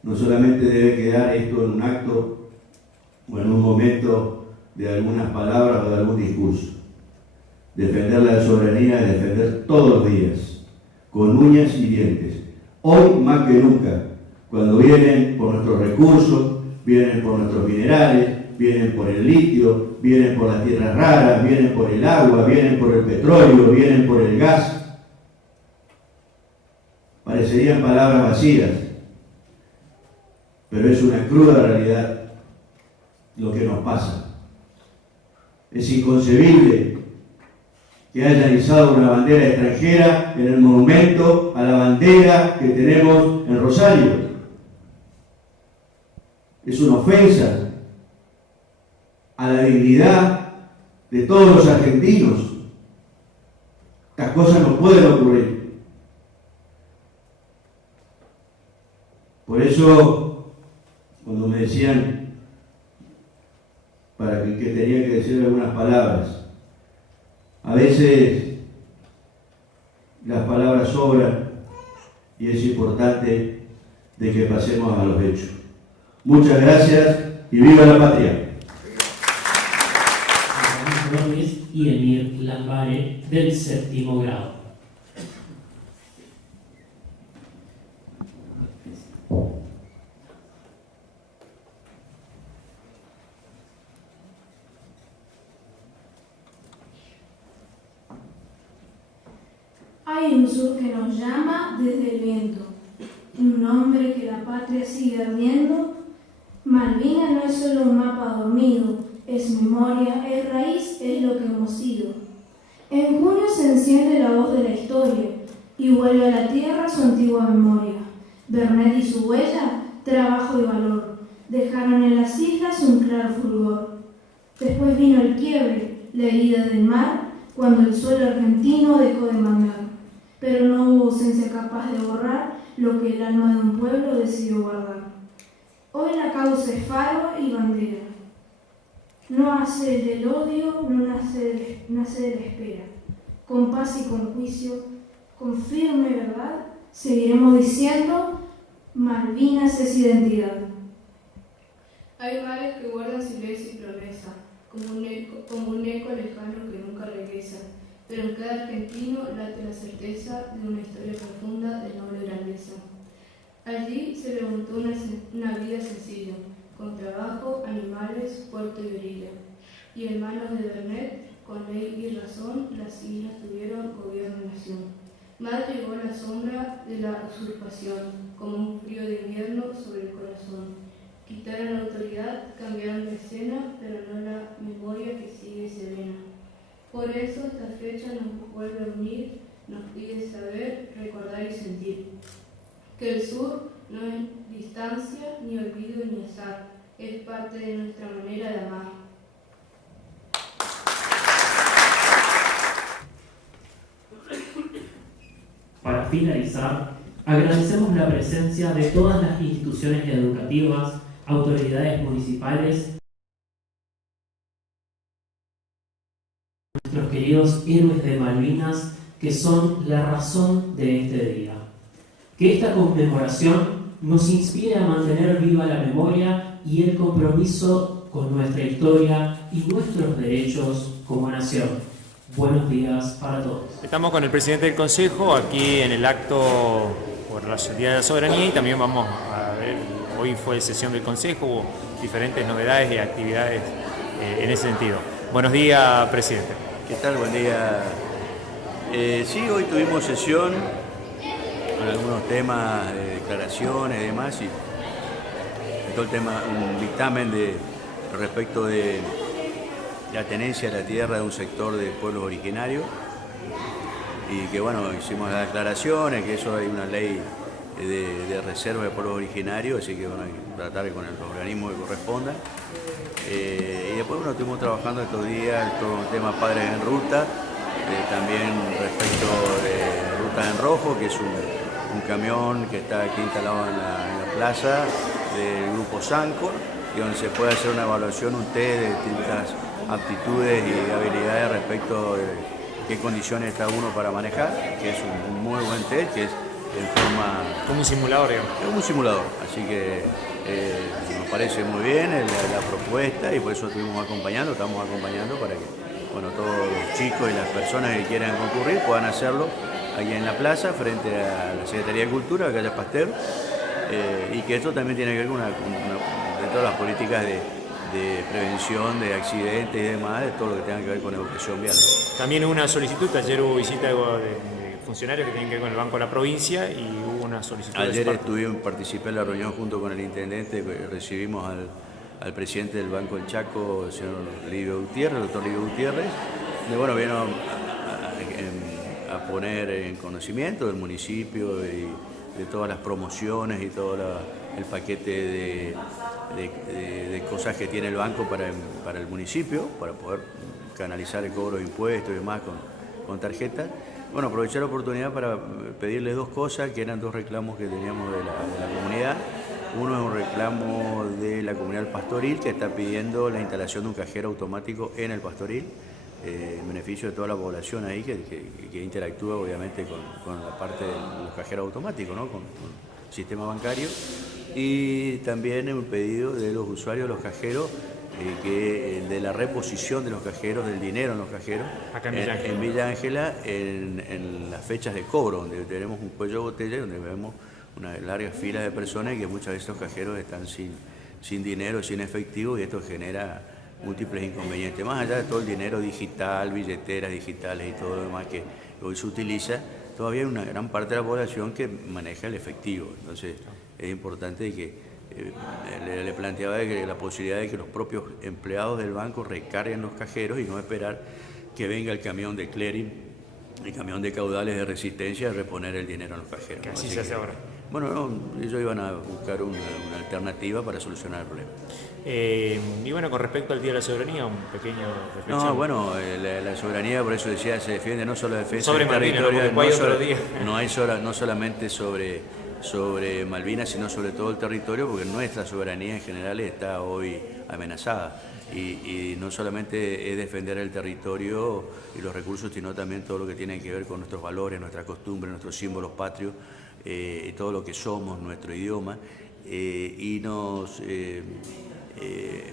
No solamente debe quedar esto en un acto o en un momento de algunas palabras o de algún discurso. Defender la soberanía es defender todos los días, con uñas y dientes. Hoy más que nunca, cuando vienen por nuestros recursos, vienen por nuestros minerales, vienen por el litio, vienen por las tierras raras, vienen por el agua, vienen por el petróleo, vienen por el gas. Parecerían palabras vacías, pero es una cruda realidad lo que nos pasa. Es inconcebible que hayan izado una bandera extranjera en el monumento a la bandera que tenemos en Rosario. Es una ofensa a la dignidad de todos los argentinos. Estas cosas no pueden ocurrir. eso, cuando me decían para que tenía que decir algunas palabras, a veces las palabras sobran y es importante de que pasemos a los hechos. Muchas gracias y viva la patria. Y Emir Lambare, del 7º grado. Hay un sur que nos llama desde el viento, un nombre que la patria sigue ardiendo. Malvinas no es solo un mapa dormido, es memoria, es raíz, es lo que hemos sido. En junio se enciende la voz de la historia y vuelve a la tierra su antigua memoria. Vernet y su huella, trabajo y valor, dejaron en las islas un claro fulgor. Después vino el quiebre, la herida del mar, cuando el suelo argentino dejó de mandar. Pero no hubo ausencia capaz de borrar lo que el alma de un pueblo decidió guardar. Hoy la causa es faro y bandera. No hace del odio, no nace de la espera. Con paz y con juicio, con firme verdad, seguiremos diciendo: Malvinas es identidad. Hay mares que guardan silencio y promesa, como un eco lejano que nunca regresa. Pero en cada argentino late la certeza de una historia profunda de noble grandeza. Allí se levantó una vida sencilla, con trabajo, animales, puerto y orilla. Y en manos de Vernet, con ley y razón, las islas tuvieron gobierno y nación. Mal llegó la sombra de la usurpación, como un frío de invierno sobre el corazón. Quitaron la autoridad, cambiaron la escena, pero no la memoria que sigue serena. Por eso esta fecha nos vuelve a unir, nos pide saber, recordar y sentir. Que el sur no es distancia, ni olvido, ni azar, es parte de nuestra manera de amar. Para finalizar, agradecemos la presencia de todas las instituciones educativas, autoridades municipales, nuestros queridos héroes de Malvinas, que son la razón de este día. Que esta conmemoración nos inspire a mantener viva la memoria y el compromiso con nuestra historia y nuestros derechos como nación. Buenos días para todos. Estamos con el presidente del Consejo aquí en el acto por la Día de la Soberanía y también vamos a ver, hoy fue sesión del Consejo, hubo diferentes novedades y actividades en ese sentido. Buenos días, presidente. ¿Qué tal? Buen día. Sí, hoy tuvimos sesión con algunos temas de declaraciones y demás, y todo el tema, un dictamen respecto de la tenencia de la tierra de un sector de pueblos originarios, y que bueno, hicimos las declaraciones, que eso hay una ley de reserva de pueblos originarios, así que bueno, hay que tratar con el organismo que corresponda. Y después bueno, estuvimos trabajando estos días todo el tema Padres en Ruta, también respecto de Rutas en Rojo, que es un camión que está aquí instalado en la plaza del grupo Sancor, y donde se puede hacer una evaluación, un test de distintas aptitudes y habilidades respecto de qué condiciones está uno para manejar, que es un muy buen test, que es en forma... Como un simulador, digamos. Es un simulador, así que nos parece muy bien la propuesta, y por eso estamos acompañando para que bueno, todos los chicos y las personas que quieran concurrir puedan hacerlo aquí en la plaza, frente a la Secretaría de Cultura, de Calle Pasteur, y que esto también tiene que ver con de todas las políticas de prevención de accidentes y demás, de todo lo que tenga que ver con educación vial. También hubo una solicitud, ayer hubo visita de funcionarios que tienen que ver con el Banco de la Provincia y hubo una solicitud. Ayer participé en la reunión junto con el intendente, recibimos al presidente del Banco del Chaco, el señor Livio Gutiérrez, el doctor Livio Gutiérrez, y bueno, vino a poner en conocimiento del municipio y de todas las promociones y todo el paquete de cosas que tiene el banco para el municipio, para poder canalizar el cobro de impuestos y demás con tarjetas. Bueno, aproveché la oportunidad para pedirle dos cosas, que eran dos reclamos que teníamos de la comunidad. Uno es un reclamo de la comunidad pastoril que está pidiendo la instalación de un cajero automático en el pastoril, en beneficio de toda la población ahí que interactúa obviamente con la parte de los cajeros automáticos, ¿no? con el sistema bancario. Y también un pedido de los usuarios de los cajeros de la reposición de los cajeros, del dinero en los cajeros, acá en Villa Ángela, en las fechas de cobro, donde tenemos un cuello de botella, donde vemos una larga fila de personas y que muchas veces los cajeros están sin dinero, sin efectivo, y esto genera múltiples inconvenientes. Más allá de todo el dinero digital, billeteras digitales y todo lo demás que hoy se utiliza, todavía hay una gran parte de la población que maneja el efectivo. Entonces es importante que le planteaba la posibilidad de que los propios empleados del banco recarguen los cajeros y no esperar que venga el camión de clearing, el camión de caudales de resistencia a reponer el dinero en los cajeros. Que así se hace ahora. Bueno, no, ellos iban a buscar una alternativa para solucionar el problema. Y bueno, con respecto al Día de la Soberanía, un pequeño reflexión. No, bueno, la soberanía, por eso decía, se defiende no solo la defensa sobre del Malvinas, territorio, no solamente sobre Malvinas, sino sobre todo el territorio, porque nuestra soberanía en general está hoy amenazada. Y no solamente es defender el territorio y los recursos, sino también todo lo que tiene que ver con nuestros valores, nuestras costumbres, nuestros símbolos patrios, todo lo que somos, nuestro idioma, y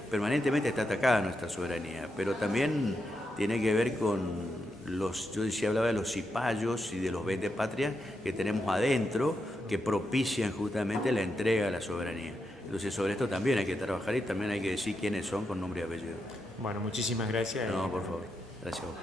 permanentemente está atacada nuestra soberanía, pero también tiene que ver con yo decía, hablaba de los cipayos y de los vendepatrias que tenemos adentro, que propician justamente la entrega de la soberanía. Entonces sobre esto también hay que trabajar y también hay que decir quiénes son con nombre y apellido. Bueno, muchísimas gracias. No, por favor. Gracias a vos.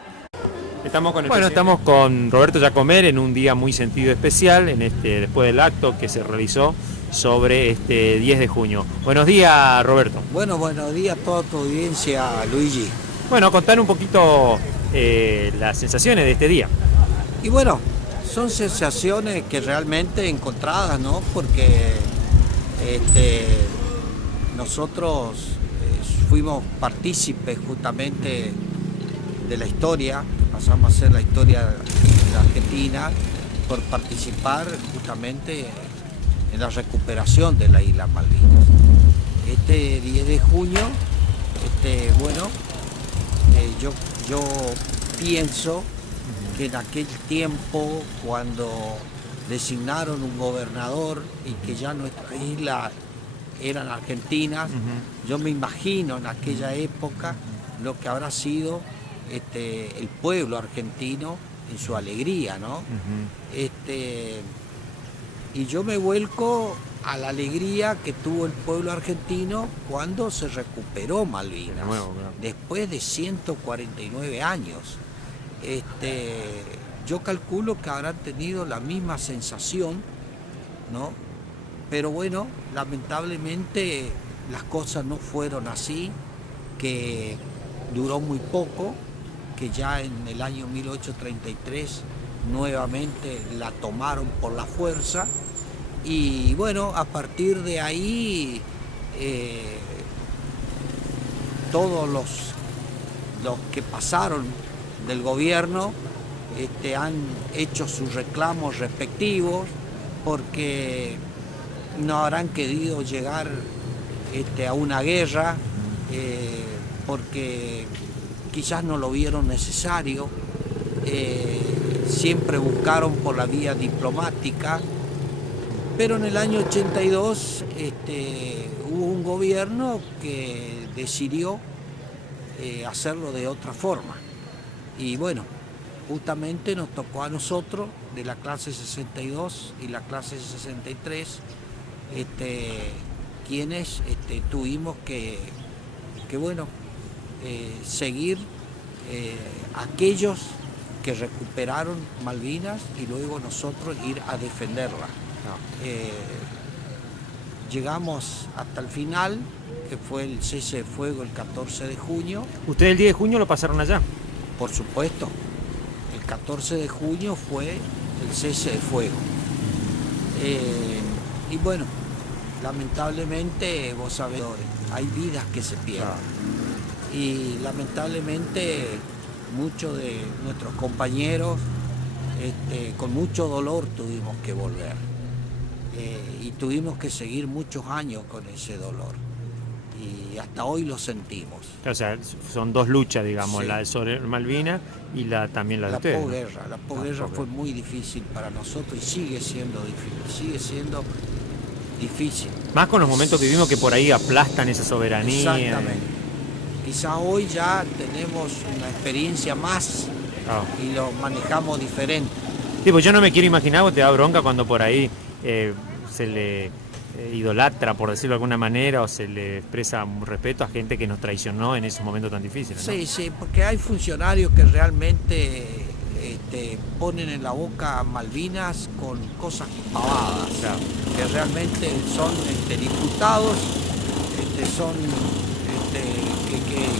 Estamos con Roberto Giacomer en un día muy sentido especial, después del acto que se realizó sobre este 10 de junio. Buenos días, Roberto. Bueno, buenos días a toda tu audiencia, Luigi. Bueno, contar un poquito las sensaciones de este día. Y bueno, son sensaciones que realmente encontradas, ¿no? Porque nosotros fuimos partícipes justamente de la historia, pasamos a ser la historia de la Argentina por participar justamente en la recuperación de la isla Malvinas. Este 10 de junio, yo pienso que en aquel tiempo, cuando designaron un gobernador y que ya nuestra isla eran argentinas, yo me imagino en aquella época lo que habrá sido el pueblo argentino en su alegría, ¿no? Y yo me vuelco a la alegría que tuvo el pueblo argentino cuando se recuperó Malvinas, después de 149 años. Yo calculo que habrán tenido la misma sensación, ¿no? Pero bueno, lamentablemente las cosas no fueron así, que duró muy poco, que ya en el año 1833 nuevamente la tomaron por la fuerza. Y bueno, a partir de ahí todos los que pasaron del gobierno han hecho sus reclamos respectivos, porque no habrán querido llegar a una guerra, porque quizás no lo vieron necesario, siempre buscaron por la vía diplomática. Pero en el año 82 hubo un gobierno que decidió hacerlo de otra forma. Y bueno, justamente nos tocó a nosotros, de la clase 62 y la clase 63, quienes tuvimos que seguir aquellos que recuperaron Malvinas y luego nosotros ir a defenderla. Llegamos hasta el final, que fue el cese de fuego el 14 de junio. ¿Ustedes el 10 de junio lo pasaron allá? Por supuesto. El 14 de junio fue el cese de fuego. Y bueno, lamentablemente, vos sabés, hay vidas que se pierden. Y lamentablemente muchos de nuestros compañeros con mucho dolor tuvimos que volver. y tuvimos que seguir muchos años con ese dolor. Y hasta hoy lo sentimos. O sea, son dos luchas, digamos, Sí. la de sobre Malvinas y también la de ustedes. La posguerra fue muy difícil para nosotros y sigue siendo difícil. Más con los momentos que vivimos que por ahí aplastan esa soberanía. Exactamente. Quizá hoy ya tenemos una experiencia más y lo manejamos diferente. Sí, pues yo no me quiero imaginar, vos te da bronca cuando por ahí se le idolatra, por decirlo de alguna manera, o se le expresa un respeto a gente que nos traicionó en esos momentos tan difíciles, ¿no? Sí, sí, porque hay funcionarios que realmente ponen en la boca Malvinas con cosas pavadas, que realmente son diputados,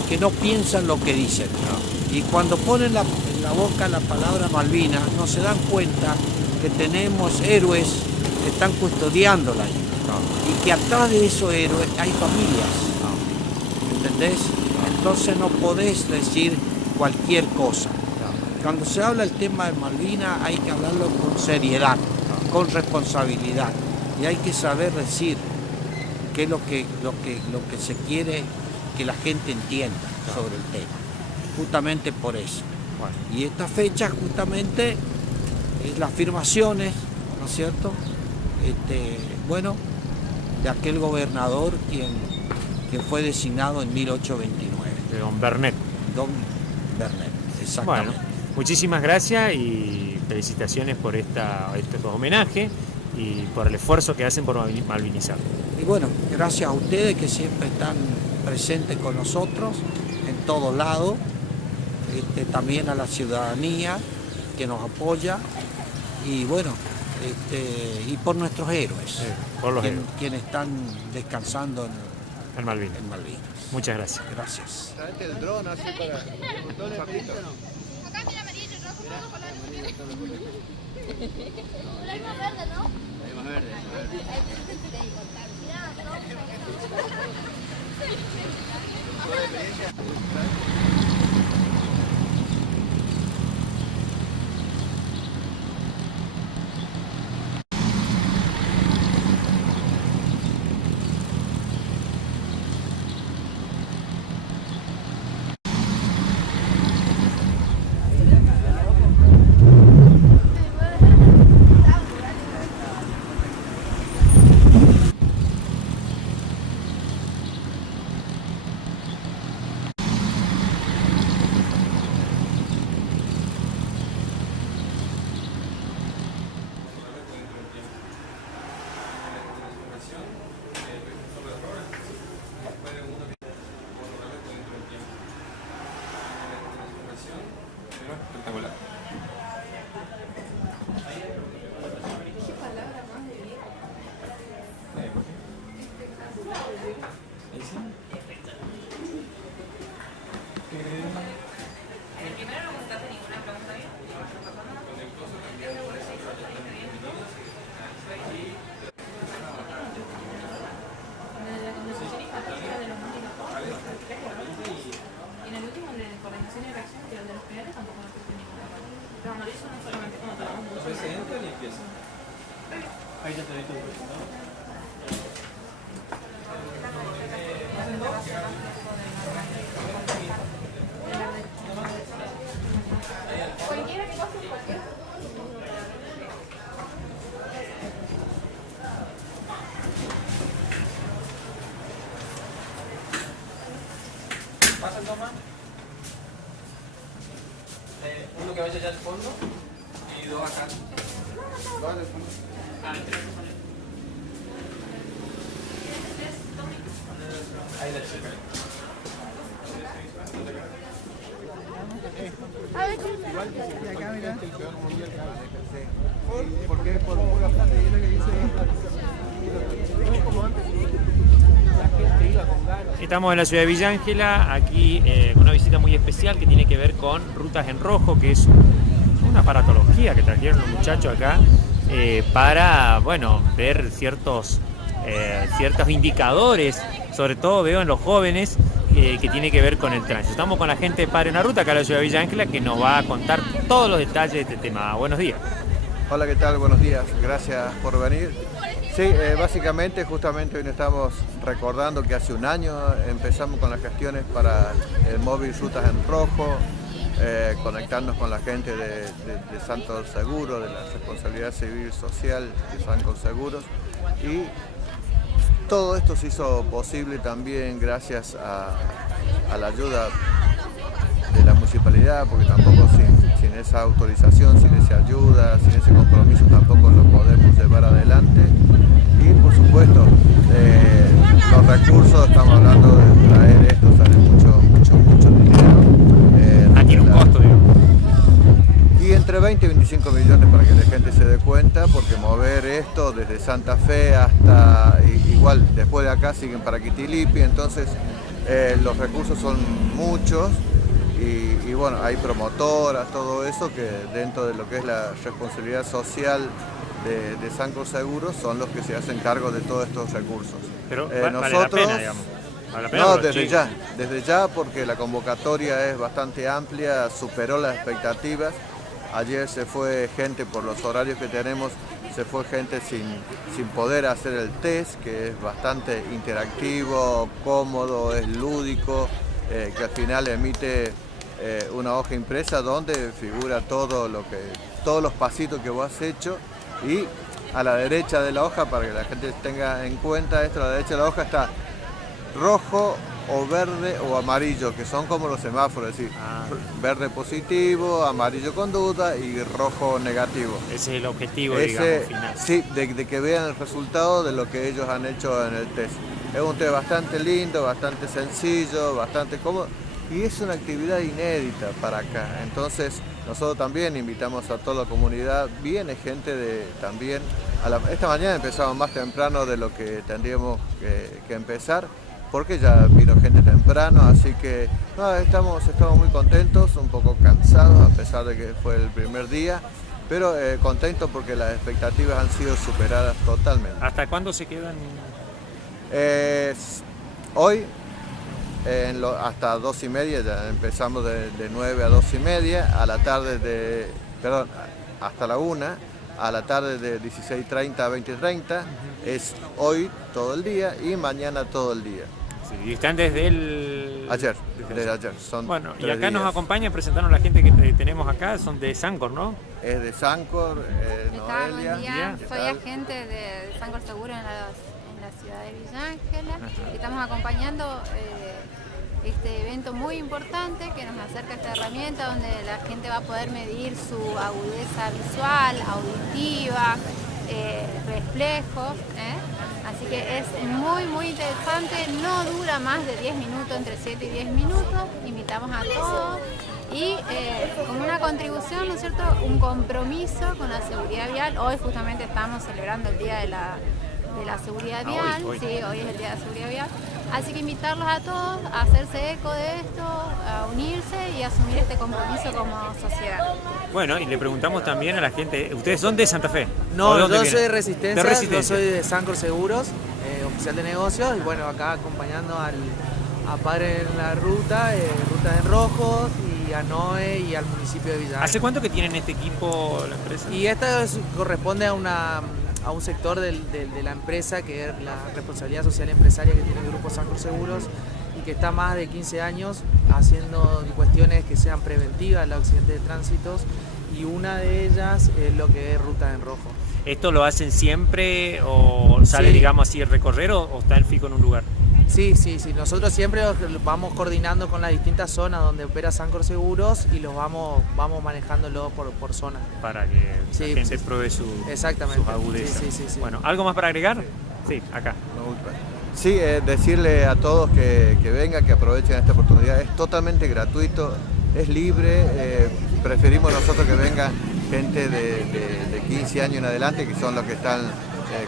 que no piensan lo que dicen. Y cuando ponen en la boca la palabra Malvinas, no se dan cuenta que tenemos héroes que están custodiándola ahí. Y que atrás de esos héroes hay familias. ¿Entendés? Entonces no podés decir cualquier cosa. Cuando se habla del tema de Malvinas hay que hablarlo con seriedad, con responsabilidad. Y hay que saber decir qué es lo que se quiere que la gente entienda sobre el tema. Justamente por eso. Y esta fecha justamente es las afirmaciones, ¿no es cierto? De aquel gobernador quien fue designado en 1829. De don Bernet. Don Bernet, exactamente. Bueno, muchísimas gracias y felicitaciones por este homenaje y por el esfuerzo que hacen por malvinizar. Y bueno, gracias a ustedes que siempre están presentes con nosotros en todos lados, también a la ciudadanía que nos apoya y bueno, y por nuestros héroes, por los héroes. quienes están descansando en Malvinas. Muchas gracias. Gracias. El dron así para todo el papito. Hay más verde, ¿no? Hay más verde. ¿Pasan dos más? Uno que vaya allá al fondo y dos acá. Dos al fondo. Tres. Ahí la chica. Igual que acá, mira, el peor mundial que va. Porque es por pura plata y es lo que dice. Como antes, la gente iba con ganas. Estamos en la ciudad de Villa Ángela, aquí una visita muy especial que tiene que ver con Rutas en Rojo, que es una aparatología que trajeron los muchachos acá para, bueno, ver ciertos indicadores, sobre todo veo en los jóvenes, que tiene que ver con el tránsito. Estamos con la gente de Padre Naruta, acá en la ciudad de Villa Ángela, que nos va a contar todos los detalles de este tema. Buenos días. Hola, ¿qué tal? Buenos días. Gracias por venir. Sí, básicamente justamente hoy nos estamos recordando que hace un año empezamos con las gestiones para el móvil Rutas en Rojo, conectarnos con la gente de Sancor Seguros, de la responsabilidad civil social de Sancor Seguros, y todo esto se hizo posible también gracias a la ayuda de la municipalidad, porque tampoco sin esa autorización, sin esa ayuda, sin ese compromiso tampoco lo podemos llevar adelante. Y por supuesto, los recursos, estamos hablando de traer esto, sale mucho dinero. Tiene un costo, digamos. Y entre 20 y 25 millones para que la gente se dé cuenta, porque mover esto desde Santa Fe hasta, igual después de acá siguen para Quitilipi, entonces los recursos son muchos. Y bueno, hay promotoras, todo eso que dentro de lo que es la responsabilidad social de Sancor Seguros son los que se hacen cargo de todos estos recursos. Pero nosotros, vale la pena, digamos. ¿Vale la pena? No, desde ya, porque la convocatoria es bastante amplia, superó las expectativas. Ayer se fue gente, por los horarios que tenemos, se fue gente sin poder hacer el test, que es bastante interactivo, cómodo, es lúdico, que al final emite una hoja impresa donde figura todos los pasitos que vos has hecho, y a la derecha de la hoja, para que la gente tenga en cuenta esto, a la derecha de la hoja está rojo o verde o amarillo, que son como los semáforos, es decir, verde positivo, amarillo con duda y rojo negativo. Ese es el objetivo, digamos, final. Sí, de que vean el resultado de lo que ellos han hecho en el test. Es un test bastante lindo, bastante sencillo, bastante cómodo, y es una actividad inédita para acá. Entonces nosotros también invitamos a toda la comunidad. Viene gente también, esta mañana empezamos más temprano de lo que tendríamos que empezar, porque ya vino gente temprano, así que no, estamos muy contentos, un poco cansados a pesar de que fue el primer día, pero contentos porque las expectativas han sido superadas totalmente. ¿Hasta cuándo se quedan? Hoy hasta 2:30, ya empezamos de 9 a 2:30, a la tarde hasta la 1, a la tarde de 16:30 a 20:30, es hoy todo el día y mañana todo el día. Sí, y están desde el... Desde ayer. Bueno, y acá nos acompaña, presentaron la gente que tenemos acá, son de Sancor, ¿no? Es de Sancor, Noelia. Buen día, soy agente de Sancor Seguro en la ciudad de Villa Ángela. Y estamos acompañando este evento muy importante que nos acerca a esta herramienta donde la gente va a poder medir su agudeza visual, auditiva, reflejos. Así que es muy interesante, no dura más de 10 minutos, entre 7 y 10 minutos, invitamos a todos y como una contribución, ¿no es cierto?, un compromiso con la seguridad vial. Hoy justamente estamos celebrando el Día de la Seguridad Vial, hoy. Sí, hoy es el Día de la Seguridad Vial, así que invitarlos a todos a hacerse eco de esto, a unirse y asumir este compromiso como sociedad. Bueno, y le preguntamos también a la gente, ¿ustedes son de Santa Fe? No, yo soy de Resistencia, yo soy de Sancor Seguros, oficial de negocios, y bueno, acá acompañando a Padre en la Ruta en Rojo, y a Noé y al municipio de Villa Ángela. ¿Hace cuánto que tienen este equipo la empresa? Y esta corresponde a un sector de la empresa, que es la responsabilidad social empresaria que tiene el Grupo Sancor Seguros, y que está más de 15 años haciendo cuestiones que sean preventivas a los accidentes de tránsito, y una de ellas es lo que es Rutas en Rojo. ¿Esto lo hacen siempre o sale, digamos así, el recorrer o está el fijo en un lugar? Sí, nosotros siempre vamos coordinando con las distintas zonas donde opera Sancor Seguros y los vamos manejándolo por zona. Para que la gente pruebe sus agudezas. Sí. Bueno, ¿algo más para agregar? Sí, acá. Sí, decirle a todos que vengan, que aprovechen esta oportunidad. Es totalmente gratuito, es libre. Preferimos nosotros que venga gente de 15 años en adelante, que son los que están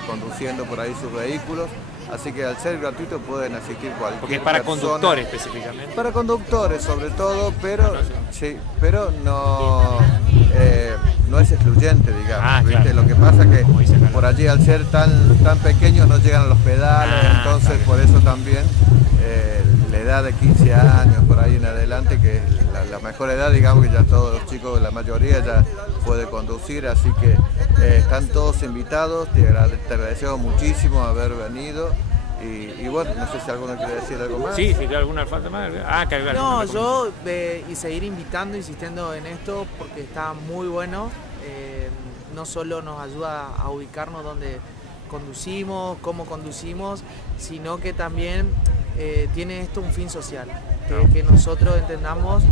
conduciendo por ahí sus vehículos. Así que al ser gratuito pueden asistir cualquier Porque es para persona. conductores específicamente. Para conductores sobre todo, pero no es excluyente, digamos. ¿Viste? Claro. Lo que pasa es que por allí al ser tan pequeños no llegan a los pedales, entonces por eso también le edad de 15 años, por ahí en adelante, que es la mejor edad, digamos, que ya todos los chicos, la mayoría ya puede conducir, así que están todos invitados, te agradecemos muchísimo haber venido. Y bueno, no sé si alguno quiere decir algo más. Sí, si hay alguna falta más. No, yo y seguir invitando, insistiendo en esto, porque está muy bueno. No solo nos ayuda a ubicarnos donde conducimos, cómo conducimos, sino que también tiene esto un fin social, que nosotros entendamos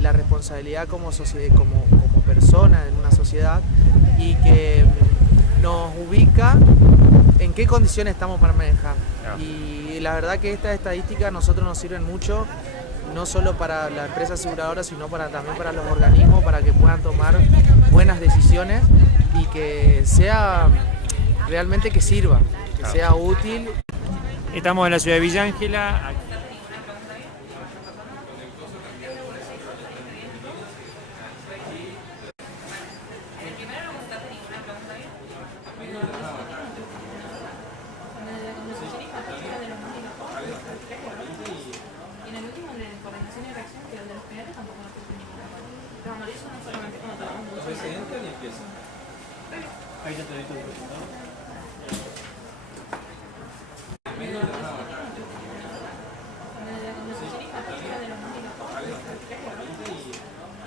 la responsabilidad como persona en una sociedad y que nos ubica en qué condiciones estamos para manejar. Y la verdad que estas estadísticas a nosotros nos sirven mucho, no solo para la empresa aseguradora, sino también para los organismos, para que puedan tomar buenas decisiones y que sea realmente que sirva, que sea útil. Estamos en la ciudad de Villa Ángela. Ahí ya te dejo el resultado. Y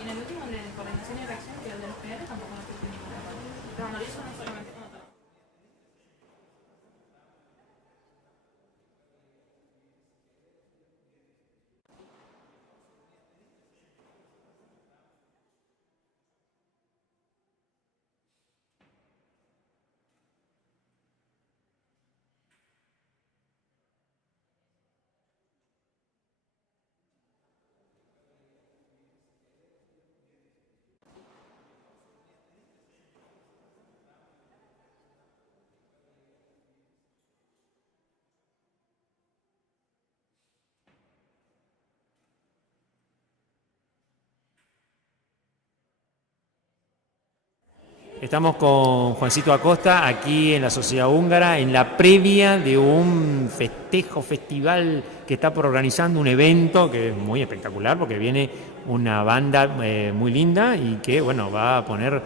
en el último, en coordinación y reacción, que el de los primeros tampoco no tiene ninguna parte. Pero analizo no solamente como todo. Estamos con Juancito Acosta aquí en la Sociedad Húngara en la previa de un festival que está por organizando, un evento que es muy espectacular porque viene una banda muy linda y que bueno va a poner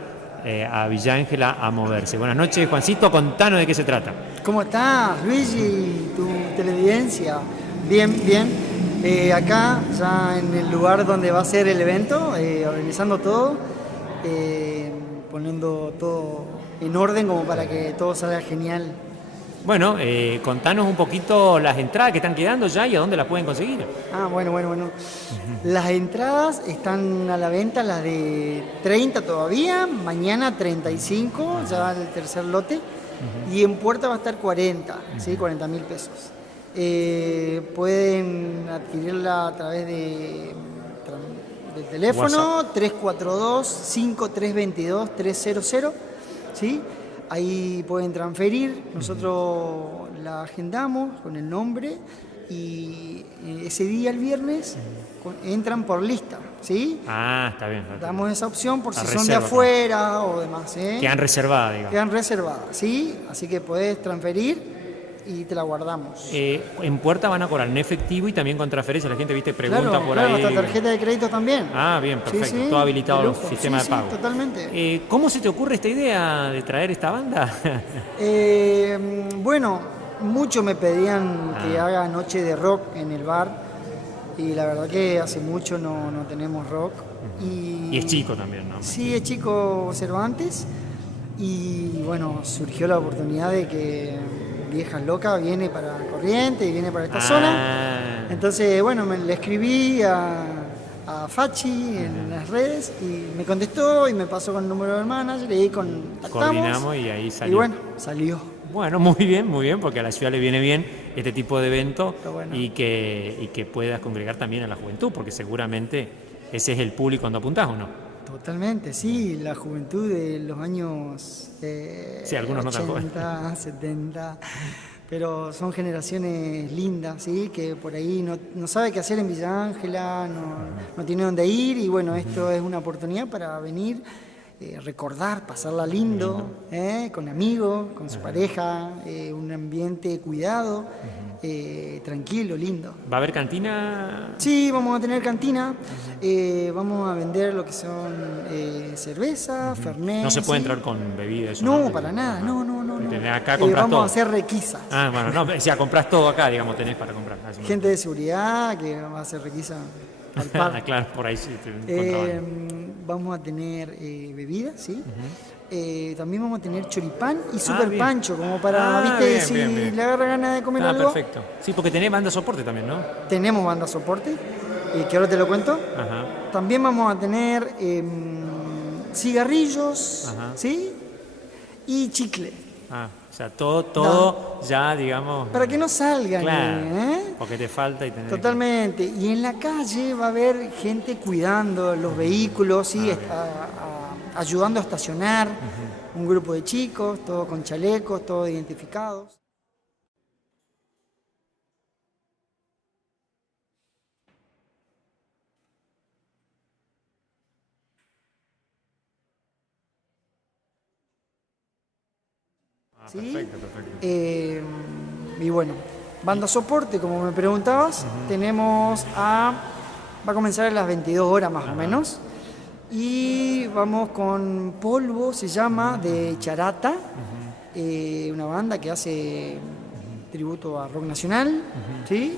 a Villa Ángela a moverse. Buenas noches, Juancito, contanos de qué se trata. ¿Cómo estás, Luigi? Tu televidencia. Bien, bien. Acá, ya en el lugar donde va a ser el evento, organizando todo. Poniendo todo en orden como para que todo salga genial. Bueno, contanos un poquito las entradas que están quedando ya y a dónde las pueden conseguir. Bueno. Las entradas están a la venta, las de 30 todavía, mañana 35, ya va el tercer lote, y en puerta va a estar 40, ¿sí? 40.000 pesos. Pueden adquirirla a través del teléfono 342-5322-300, ¿sí? Ahí pueden transferir, nosotros la agendamos con el nombre y ese día, el viernes, entran por lista, ¿sí? Está bien. Damos esa opción por si son de afuera o demás, ¿eh? Quedan reservadas, digamos. Quedan reservadas, ¿sí? Así que puedes transferir y te la guardamos. En puerta van a cobrar en efectivo y también con transferencia. La gente, viste, pregunta por ahí. Claro, hasta tarjeta de crédito también. Bien, perfecto. Sí, todo habilitado de los lujo. sistemas de pago. Sí, totalmente. ¿Cómo se te ocurre esta idea de traer esta banda? Bueno, muchos me pedían que haga noche de rock en el bar y la verdad que hace mucho no tenemos rock. Y es chico también, ¿no? Sí, es chico Cervantes y bueno, surgió la oportunidad de que Viejas Locas viene para Corrientes y viene para esta zona. Entonces, bueno, le escribí a Fachi en las redes y me contestó y me pasó con el número del manager y ahí contactamos. Coordinamos y ahí salió. Y bueno, salió. Bueno, muy bien, porque a la ciudad le viene bien este tipo de evento y que puedas congregar también a la juventud, porque seguramente ese es el público cuando apuntás, ¿o no? Totalmente, sí, la juventud de los años sí, algunos 80, no tan jóvenes. 70, pero son generaciones lindas, ¿sí? Que por ahí no sabe qué hacer en Villa Ángela, no tiene dónde ir y bueno, esto es una oportunidad para venir recordar, pasarla lindo, con amigos, con su pareja, un ambiente cuidado, tranquilo, lindo. ¿Va a haber cantina? Sí, vamos a tener cantina, vamos a vender lo que son cerveza, fernet. No se puede ¿sí? entrar con bebidas. No, para nada, no. Acá compras vamos todo. a hacer requisas. Ah, bueno, no, o sea, compras todo acá, digamos, tenés para comprar. Gente de seguridad que va a hacer requisa al par. Claro, por ahí sí. Vamos a tener bebidas, ¿sí? También vamos a tener choripán y super pancho, como para, ¿viste? Le agarra ganas de comer algo. Perfecto. Sí, porque tenés banda soporte también, ¿no? Tenemos banda soporte, que ahora te lo cuento. Ajá. También vamos a tener cigarrillos, ¿sí? Y chicle. O sea, todo ya, digamos... Para que no salgan, claro, porque te falta y tenés... Totalmente. Y en la calle va a haber gente cuidando los vehículos, ¿sí? Ayudando a estacionar. Un grupo de chicos, todos con chalecos, todos identificados. ¿Sí? Perfecto. Y bueno, banda soporte, como me preguntabas, tenemos va a comenzar a las 22 horas más o menos, y vamos con Polvo, se llama, de Charata, una banda que hace tributo a rock nacional, ¿sí?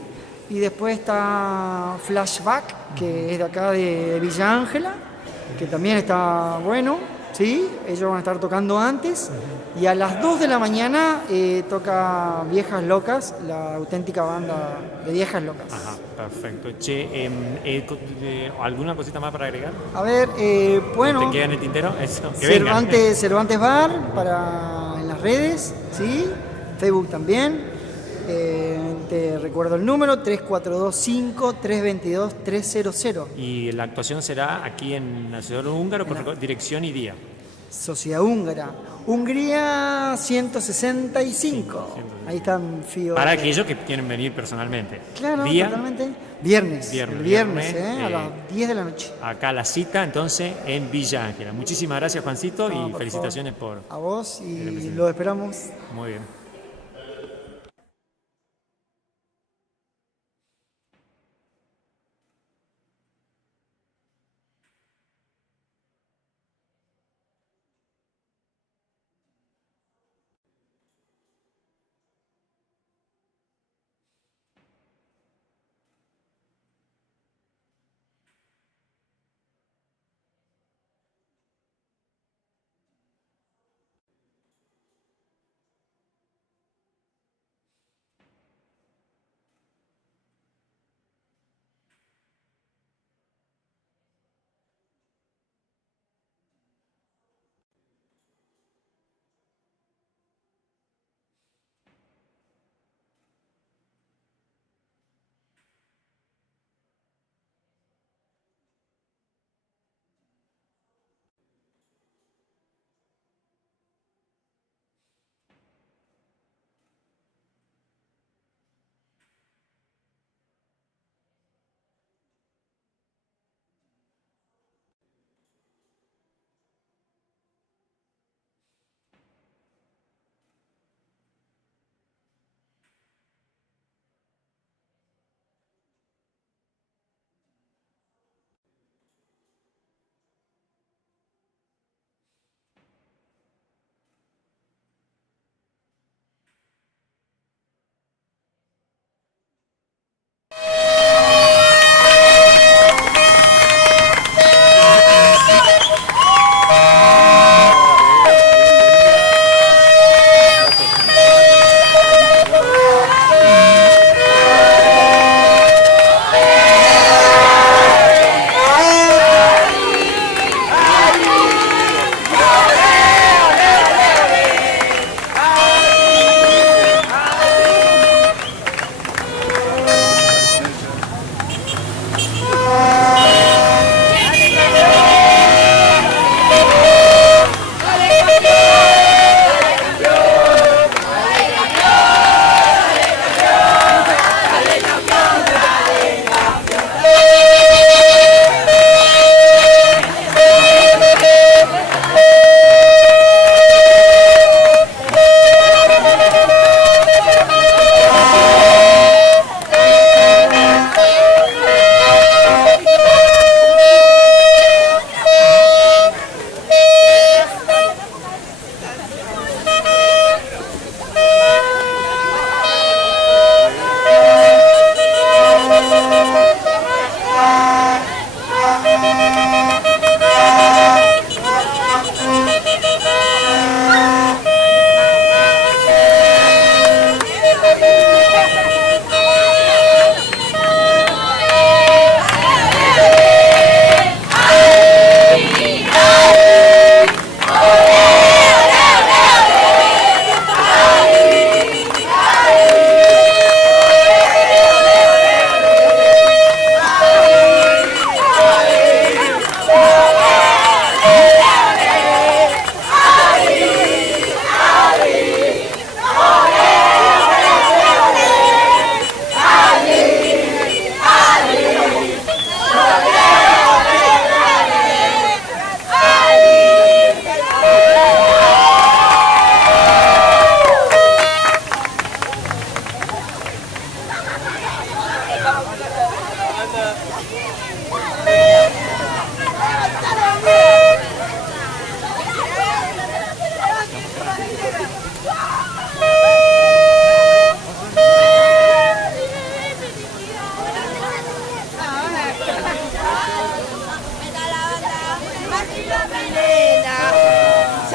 Y después está Flashback, que es de acá de Villa Ángela, que también está bueno. ¿Sí? Ellos van a estar tocando antes y a las 2 de la mañana toca Viejas Locas, la auténtica banda de Viejas Locas. Ajá, perfecto. Che, ¿alguna cosita más para agregar? A ver, bueno... ¿Te queda en el tintero? Eso, que Cervantes Bar en las redes, ¿sí? Facebook también. Te recuerdo el número 3425-322-300. Y la actuación será aquí en la Ciudad Húngara, por dirección y día. Sociedad Húngara. Hungría 165. Ahí están Fío. Para aquellos que quieren venir personalmente. Claro, día, totalmente. Viernes, a las 10 de la noche. Acá la cita, entonces, en Villa Ángela. Muchísimas gracias, Juancito, y felicitaciones por... A vos y lo esperamos. Muy bien.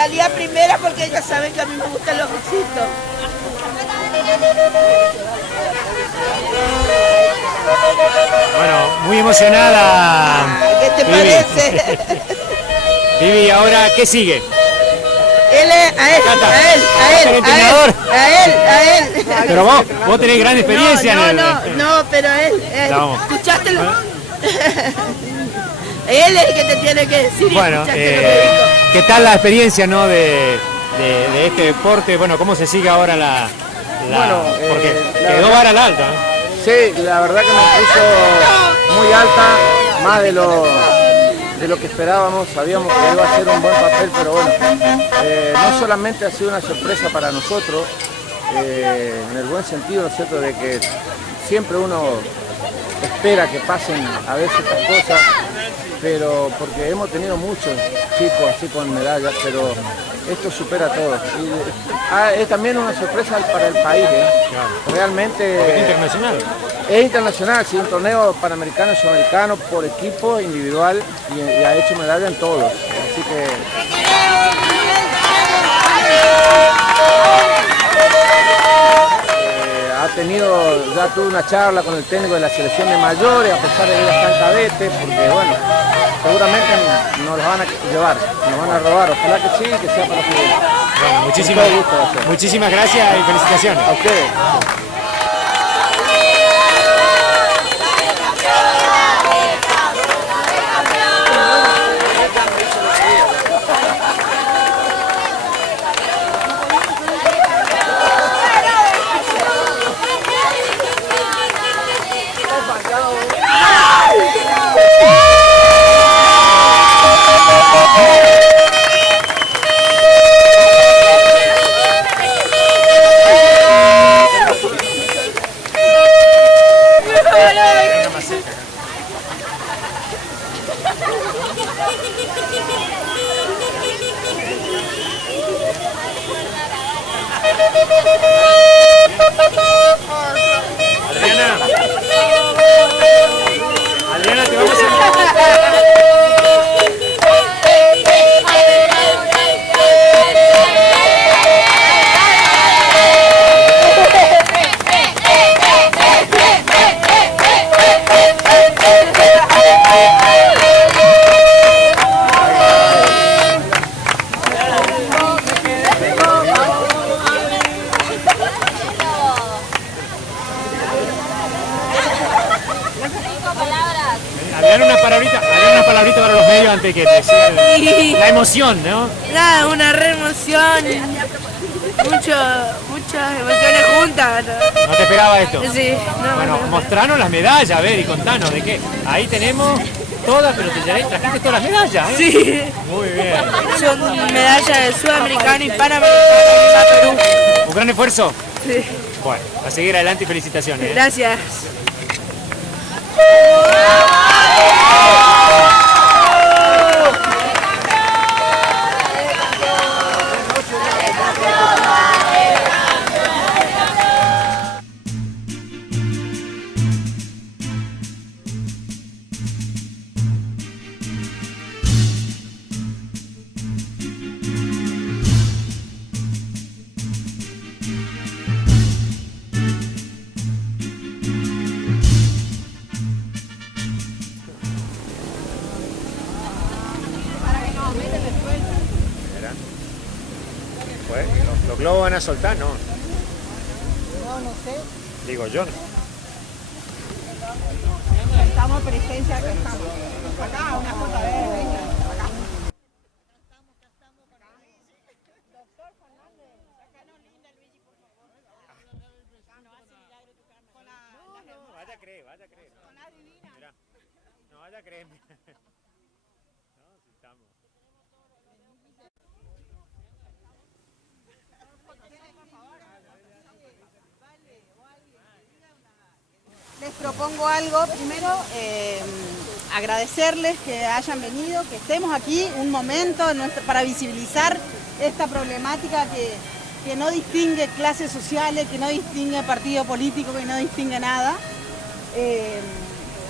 salía primera porque ellas saben que a mí me gustan los besitos. Bueno, muy emocionada. ¿Qué te Vivi. parece? Vivi, ¿ahora qué sigue? A él. Pero vos tenés gran experiencia en el... No, pero él. Vamos. ¿Escuchaste lo? Él es el que te tiene que decir. Bueno, ¿Escuchaste lo que dijo? ¿qué tal la experiencia, no, de este deporte? Bueno, ¿cómo se sigue ahora porque quedó vara al alta, ¿no? Sí, la verdad que me puso muy alta, más de lo que esperábamos. Sabíamos que iba a ser un buen papel, pero bueno, no solamente ha sido una sorpresa para nosotros, en el buen sentido, ¿no es cierto?, de que siempre uno espera que pasen a veces estas cosas, pero porque hemos tenido muchos chicos así con medallas, pero esto supera todo. Y, es también una sorpresa para el país, Claro. Realmente... ¿Es internacional? Es internacional, sí, un torneo panamericano y sudamericano por equipo, individual, y ha hecho medalla en todos. Así que... ya tuve una charla con el técnico de la selección de mayores, a pesar de que ella está en cadete, porque bueno, seguramente nos los van a llevar, nos van a robar, ojalá que sí, que sea para la fútbol. Bueno, muchísimas gracias y felicitaciones. A ustedes. Adriana, te vamos a... Adriana, unas palabritas para los medios antes que te sigan la emoción, ¿no? Nada, una re emoción, muchas emociones juntas. ¿No te esperaba esto? Sí, Bueno, mostranos las medallas, a ver, y contanos de qué. Ahí tenemos todas, pero trajiste todas las medallas, ¿eh? Sí. Muy bien. Son medallas de sudamericano y panamericano y Perú. ¿Un gran esfuerzo? Sí. Bueno, a seguir adelante y felicitaciones. ¿eh? Gracias. Pues, los globos van a soltar, ¿no? No sé. Digo yo. Estamos presencia que estamos. Acá, una foto, venga, acá. Vaya a creer. Mirá. No, vaya a creer. No, si estamos. Les propongo algo. Primero, agradecerles que hayan venido, que estemos aquí un momento para visibilizar esta problemática que no distingue clases sociales, que no distingue partido político, que no distingue nada.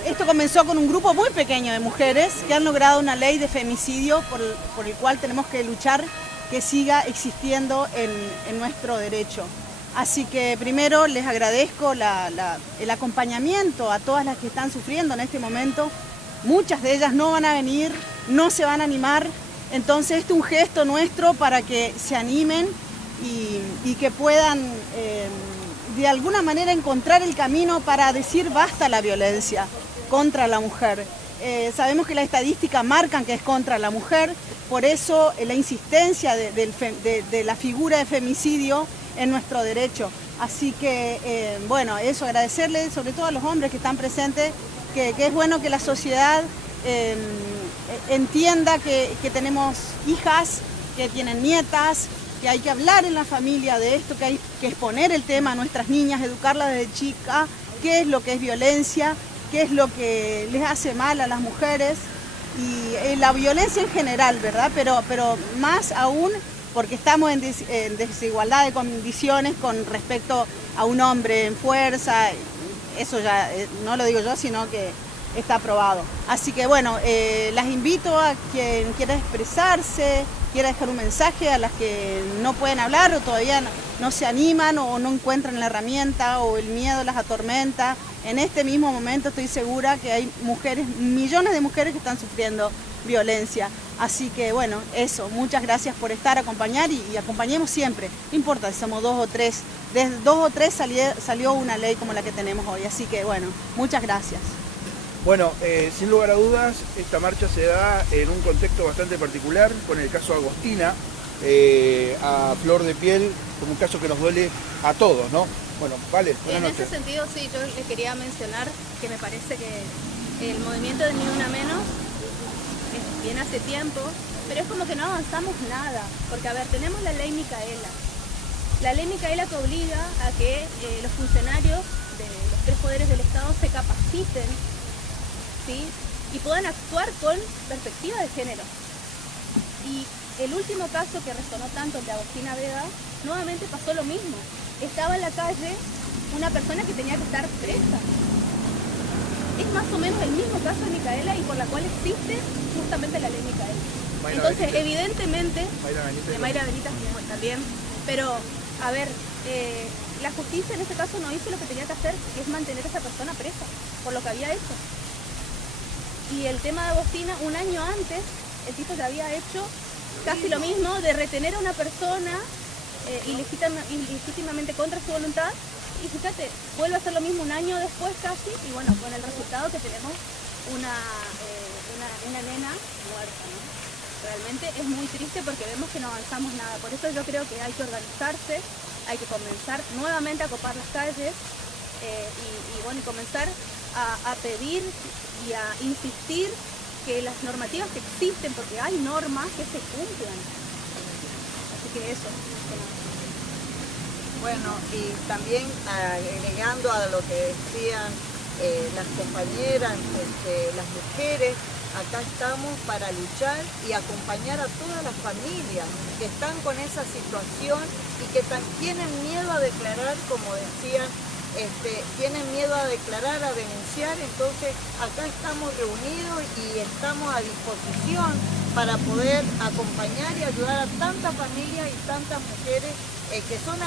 Esto comenzó con un grupo muy pequeño de mujeres que han logrado una ley de femicidio por el cual tenemos que luchar que siga existiendo en nuestro derecho. Así que primero les agradezco el acompañamiento a todas las que están sufriendo en este momento. Muchas de ellas no van a venir, no se van a animar. Entonces este es un gesto nuestro para que se animen y que puedan de alguna manera encontrar el camino para decir basta a la violencia contra la mujer. Sabemos que las estadísticas marcan que es contra la mujer, por eso la insistencia de la figura de femicidio en nuestro derecho. Así que, bueno, eso, agradecerle sobre todo a los hombres que están presentes, que es bueno que la sociedad entienda que tenemos hijas, que tienen nietas, que hay que hablar en la familia de esto, que hay que exponer el tema a nuestras niñas, educarlas desde chica, qué es lo que es violencia, qué es lo que les hace mal a las mujeres y la violencia en general, ¿verdad? Pero más aún porque estamos en desigualdad de condiciones con respecto a un hombre en fuerza. Eso ya no lo digo yo, sino que está aprobado. Así que bueno, las invito a quien quiera expresarse, quiera dejar un mensaje, a las que no pueden hablar o todavía no se animan o no encuentran la herramienta o el miedo las atormenta. En este mismo momento estoy segura que hay mujeres, millones de mujeres que están sufriendo violencia. Así que bueno, eso, muchas gracias por estar, acompañar y acompañemos siempre. No importa si somos 2 o 3, desde 2 o 3 salió una ley como la que tenemos hoy. Así que bueno, muchas gracias. Bueno, sin lugar a dudas, esta marcha se da en un contexto bastante particular, con el caso Agostina, a flor de piel, como un caso que nos duele a todos, ¿no? Bueno, vale, buenas noches. En ese sentido, sí, yo les quería mencionar que me parece que el movimiento de Ni Una Menos viene hace tiempo, pero es como que no avanzamos nada, porque a ver, tenemos la ley Micaela. La ley Micaela que obliga a que los funcionarios de los 3 poderes del Estado se capaciten, ¿sí? Y puedan actuar con perspectiva de género. Y el último caso que resonó tanto, el de Agostina Vega, nuevamente pasó lo mismo. Estaba en la calle una persona que tenía que estar presa. Es más o menos el mismo caso de Micaela y por la cual existe justamente la ley Micaela. Entonces, evidentemente, de Mayra Benítez también, pero, a ver, la justicia en este caso no hizo lo que tenía que hacer, que es mantener a esa persona presa, por lo que había hecho. Y el tema de Agostina, un año antes, el tipo ya había hecho casi lo mismo, de retener a una persona ilegítimamente contra su voluntad, y fíjate, vuelve a hacer lo mismo un año después casi, y bueno, con el resultado que tenemos una nena muerta, ¿no? Realmente es muy triste porque vemos que no avanzamos nada, por eso yo creo que hay que organizarse, hay que comenzar nuevamente a copar las calles, y comenzar a pedir y a insistir que las normativas que existen, porque hay normas que se cumplan. Así que eso. Bueno, y también agregando a lo que decían las compañeras, las mujeres, acá estamos para luchar y acompañar a todas las familias que están con esa situación y que tienen miedo a declarar, como decían, tienen miedo a declarar, a denunciar. Entonces acá estamos reunidos y estamos a disposición para poder acompañar y ayudar a tantas familias y tantas mujeres que son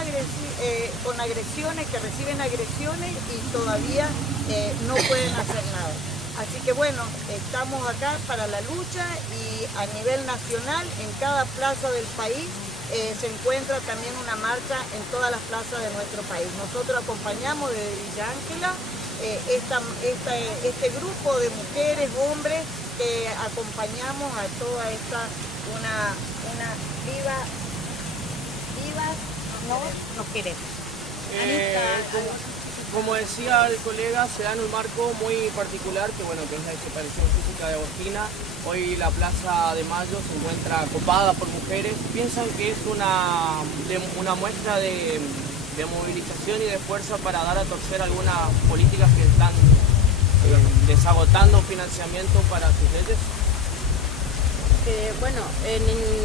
con agresiones, que reciben agresiones y todavía no pueden hacer nada. Así que bueno, estamos acá para la lucha y a nivel nacional, en cada plaza del país, se encuentra también una marcha en todas las plazas de nuestro país. Nosotros acompañamos desde Villa Ángela este grupo de mujeres, hombres, que acompañamos a toda esta, una vivas, no nos queremos. Como decía el colega, se da en un marco muy particular, que es la desaparición física de Agostina. Hoy la Plaza de Mayo se encuentra copada por mujeres. ¿Piensan que es una muestra de movilización y de fuerza para dar a torcer algunas políticas que están desagotando financiamiento para sus leyes?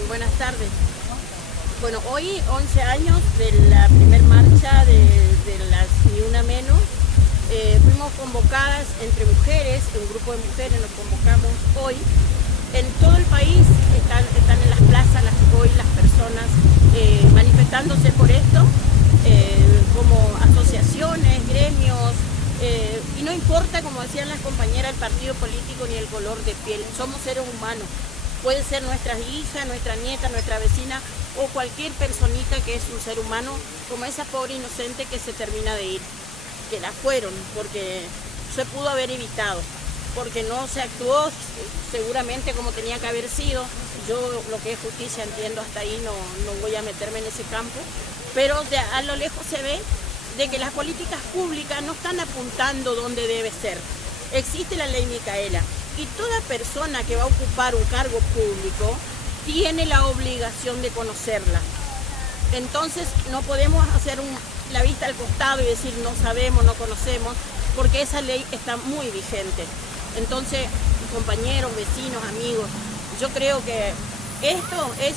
Buenas tardes. Bueno, hoy 11 años de la primer marcha de las Ni Una Menos. Fuimos convocadas entre mujeres, un grupo de mujeres nos convocamos hoy. En todo el país están en las plazas hoy las personas movilizándose por esto, como asociaciones, gremios, y no importa, como decían las compañeras, el partido político ni el color de piel, somos seres humanos. Puede ser nuestra hija, nuestra nieta, nuestra vecina o cualquier personita que es un ser humano, como esa pobre inocente que se termina de ir, que la fueron, porque se pudo haber evitado, porque no se actuó seguramente como tenía que haber sido. Yo lo que es justicia entiendo hasta ahí, no voy a meterme en ese campo, pero a lo lejos se ve de que las políticas públicas no están apuntando donde debe ser. Existe la ley Micaela y toda persona que va a ocupar un cargo público tiene la obligación de conocerla. Entonces no podemos hacer la vista al costado y decir no sabemos, no conocemos, porque esa ley está muy vigente. Entonces, compañeros, vecinos, amigos, yo creo que esto es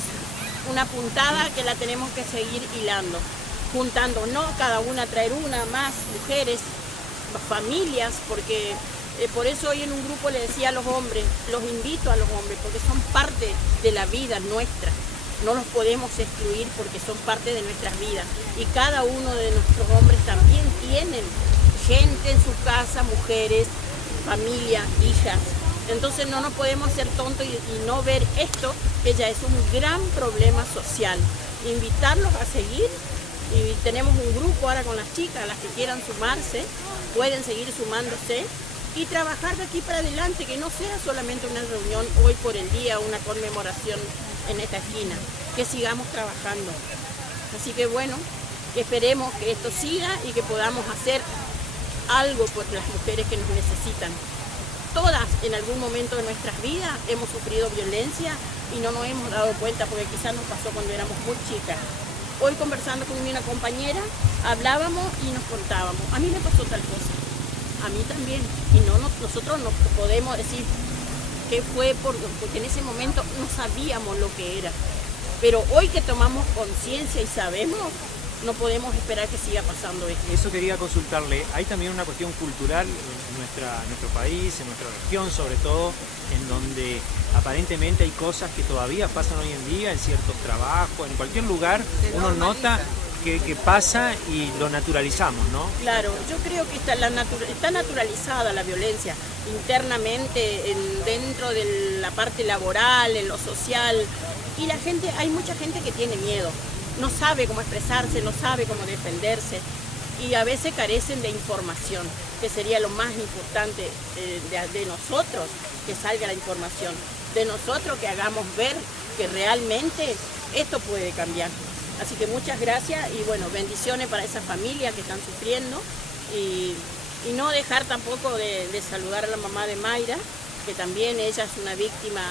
una puntada que la tenemos que seguir hilando, juntando, no cada una traer una más, mujeres, familias, porque por eso hoy en un grupo le decía a los hombres, los invito a los hombres, porque son parte de la vida nuestra. No los podemos excluir porque son parte de nuestras vidas. Y cada uno de nuestros hombres también tienen gente en su casa, mujeres, familia, hijas. Entonces no nos podemos hacer tontos y no ver esto, que ya es un gran problema social. Invitarlos a seguir, y tenemos un grupo ahora con las chicas, las que quieran sumarse, pueden seguir sumándose y trabajar de aquí para adelante, que no sea solamente una reunión hoy por el día, una conmemoración en esta esquina, que sigamos trabajando. Así que bueno, esperemos que esto siga y que podamos hacer algo por las mujeres que nos necesitan. Todas en algún momento de nuestras vidas hemos sufrido violencia y no nos hemos dado cuenta porque quizás nos pasó cuando éramos muy chicas. Hoy conversando con una compañera, hablábamos y nos contábamos, a mí me pasó tal cosa, a mí también, y nosotros no podemos decir qué fue porque en ese momento no sabíamos lo que era. Pero hoy que tomamos conciencia y sabemos, no podemos esperar que siga pasando esto. Eso quería consultarle. Hay también una cuestión cultural en nuestro país, en nuestra región sobre todo, en donde aparentemente hay cosas que todavía pasan hoy en día en ciertos trabajos, en cualquier lugar, uno nota que pasa y lo naturalizamos, ¿no? Claro, yo creo que está naturalizada la violencia internamente dentro de la parte laboral, en lo social, y hay mucha gente que tiene miedo, no sabe cómo expresarse, no sabe cómo defenderse y a veces carecen de información, que sería lo más importante de nosotros, que salga la información, de nosotros que hagamos ver que realmente esto puede cambiar. Así que muchas gracias y bueno, bendiciones para esas familias que están sufriendo y no dejar tampoco de saludar a la mamá de Mayra, que también ella es una víctima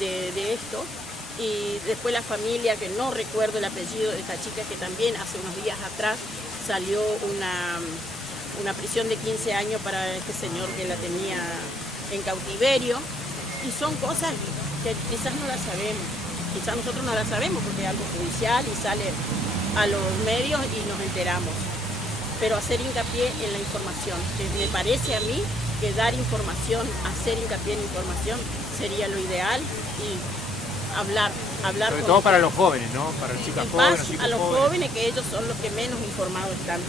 de esto, y después la familia, que no recuerdo el apellido de esta chica, que también hace unos días atrás salió una prisión de 15 años para este señor que la tenía en cautiverio, y son cosas que quizás no las sabemos. Quizás nosotros no la sabemos porque es algo judicial y sale a los medios y nos enteramos. Pero hacer hincapié en la información, que me parece a mí que dar información, hacer hincapié en información sería lo ideal y hablar. Sobre todo para los jóvenes, ¿no? Para las chicas jóvenes, a los jóvenes, que ellos son los que menos informados están.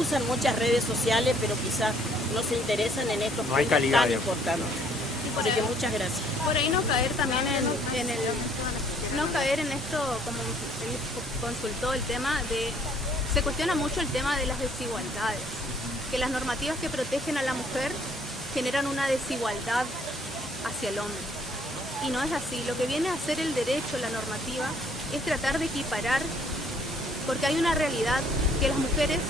Usan muchas redes sociales, pero quizás no se interesan en estos puntos tan importantes. Así que muchas gracias. Por ahí no caer también no caer en esto, como él consultó el tema se cuestiona mucho el tema de las desigualdades, que las normativas que protegen a la mujer generan una desigualdad hacia el hombre. Y no es así. Lo que viene a hacer el derecho, la normativa, es tratar de equiparar, porque hay una realidad que las mujeres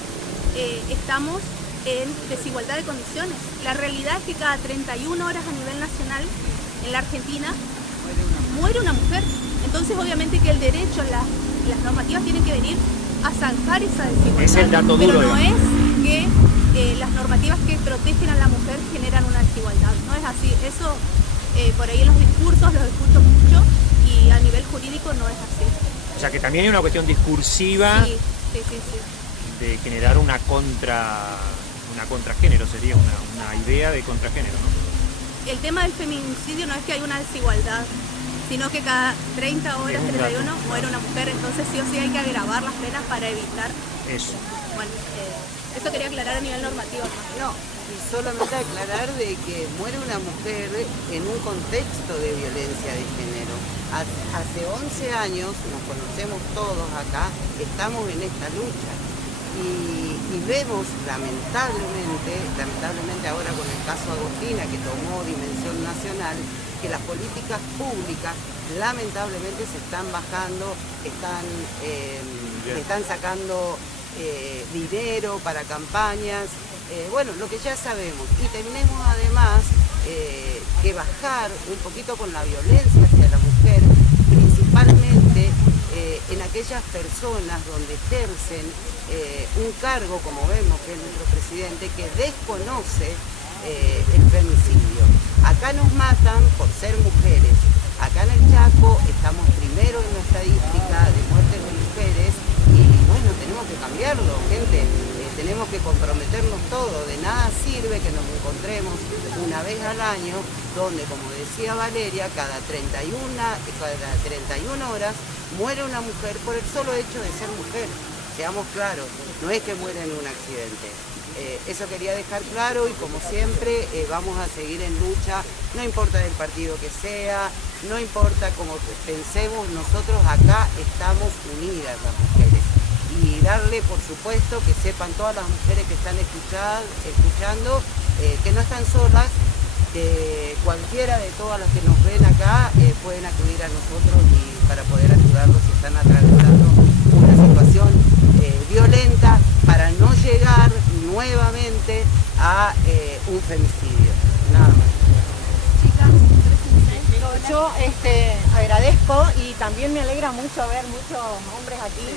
estamos en desigualdad de condiciones. La realidad es que cada 31 horas a nivel nacional en la Argentina muere una mujer. Entonces obviamente que el derecho, las normativas tienen que venir a zanjar esa desigualdad. Es el dato duro. Pero no es que las normativas que protegen a la mujer generan una desigualdad. No es así. Eso por ahí en los discursos los escucho mucho y a nivel jurídico no es así. O sea que también hay una cuestión discursiva sí. De generar una contragénero, sería una idea de contragénero, ¿no? El tema del feminicidio no es que hay una desigualdad sino que cada 30 horas del desayuno muere una mujer, entonces sí o sí hay que agravar las penas para evitar eso. Bueno, eso quería aclarar a nivel normativo. No, y solamente aclarar de que muere una mujer en un contexto de violencia de género. Hace 11 años, nos conocemos todos acá, estamos en esta lucha. Y vemos lamentablemente ahora con el caso Agostina, que tomó dimensión nacional, que las políticas públicas lamentablemente se están bajando, están sacando dinero para campañas, bueno, lo que ya sabemos. Y tenemos además que bajar un poquito con la violencia hacia la mujer, principalmente en aquellas personas donde ejercen un cargo, como vemos que es nuestro presidente, que desconoce el femicidio. Acá nos matan por ser mujeres. Acá en el Chaco estamos primero en la estadística de muertes de mujeres y bueno, tenemos que cambiarlo, gente. Tenemos que comprometernos todos. De nada sirve que nos encontremos una vez al año donde, como decía Valeria, cada 31 horas muere una mujer por el solo hecho de ser mujer. Seamos claros, no es que muera en un accidente. Eso quería dejar claro y como siempre vamos a seguir en lucha, no importa del partido que sea, no importa cómo pensemos, nosotros acá estamos unidas las mujeres. Y darle, por supuesto, que sepan todas las mujeres que están escuchando que no están solas, que cualquiera de todas las que nos ven acá pueden acudir a nosotros y para poder ayudarlos si están atravesando una situación violenta para no llegar nuevamente a un femicidio. Nada más. Yo agradezco y también me alegra mucho ver muchos hombres aquí,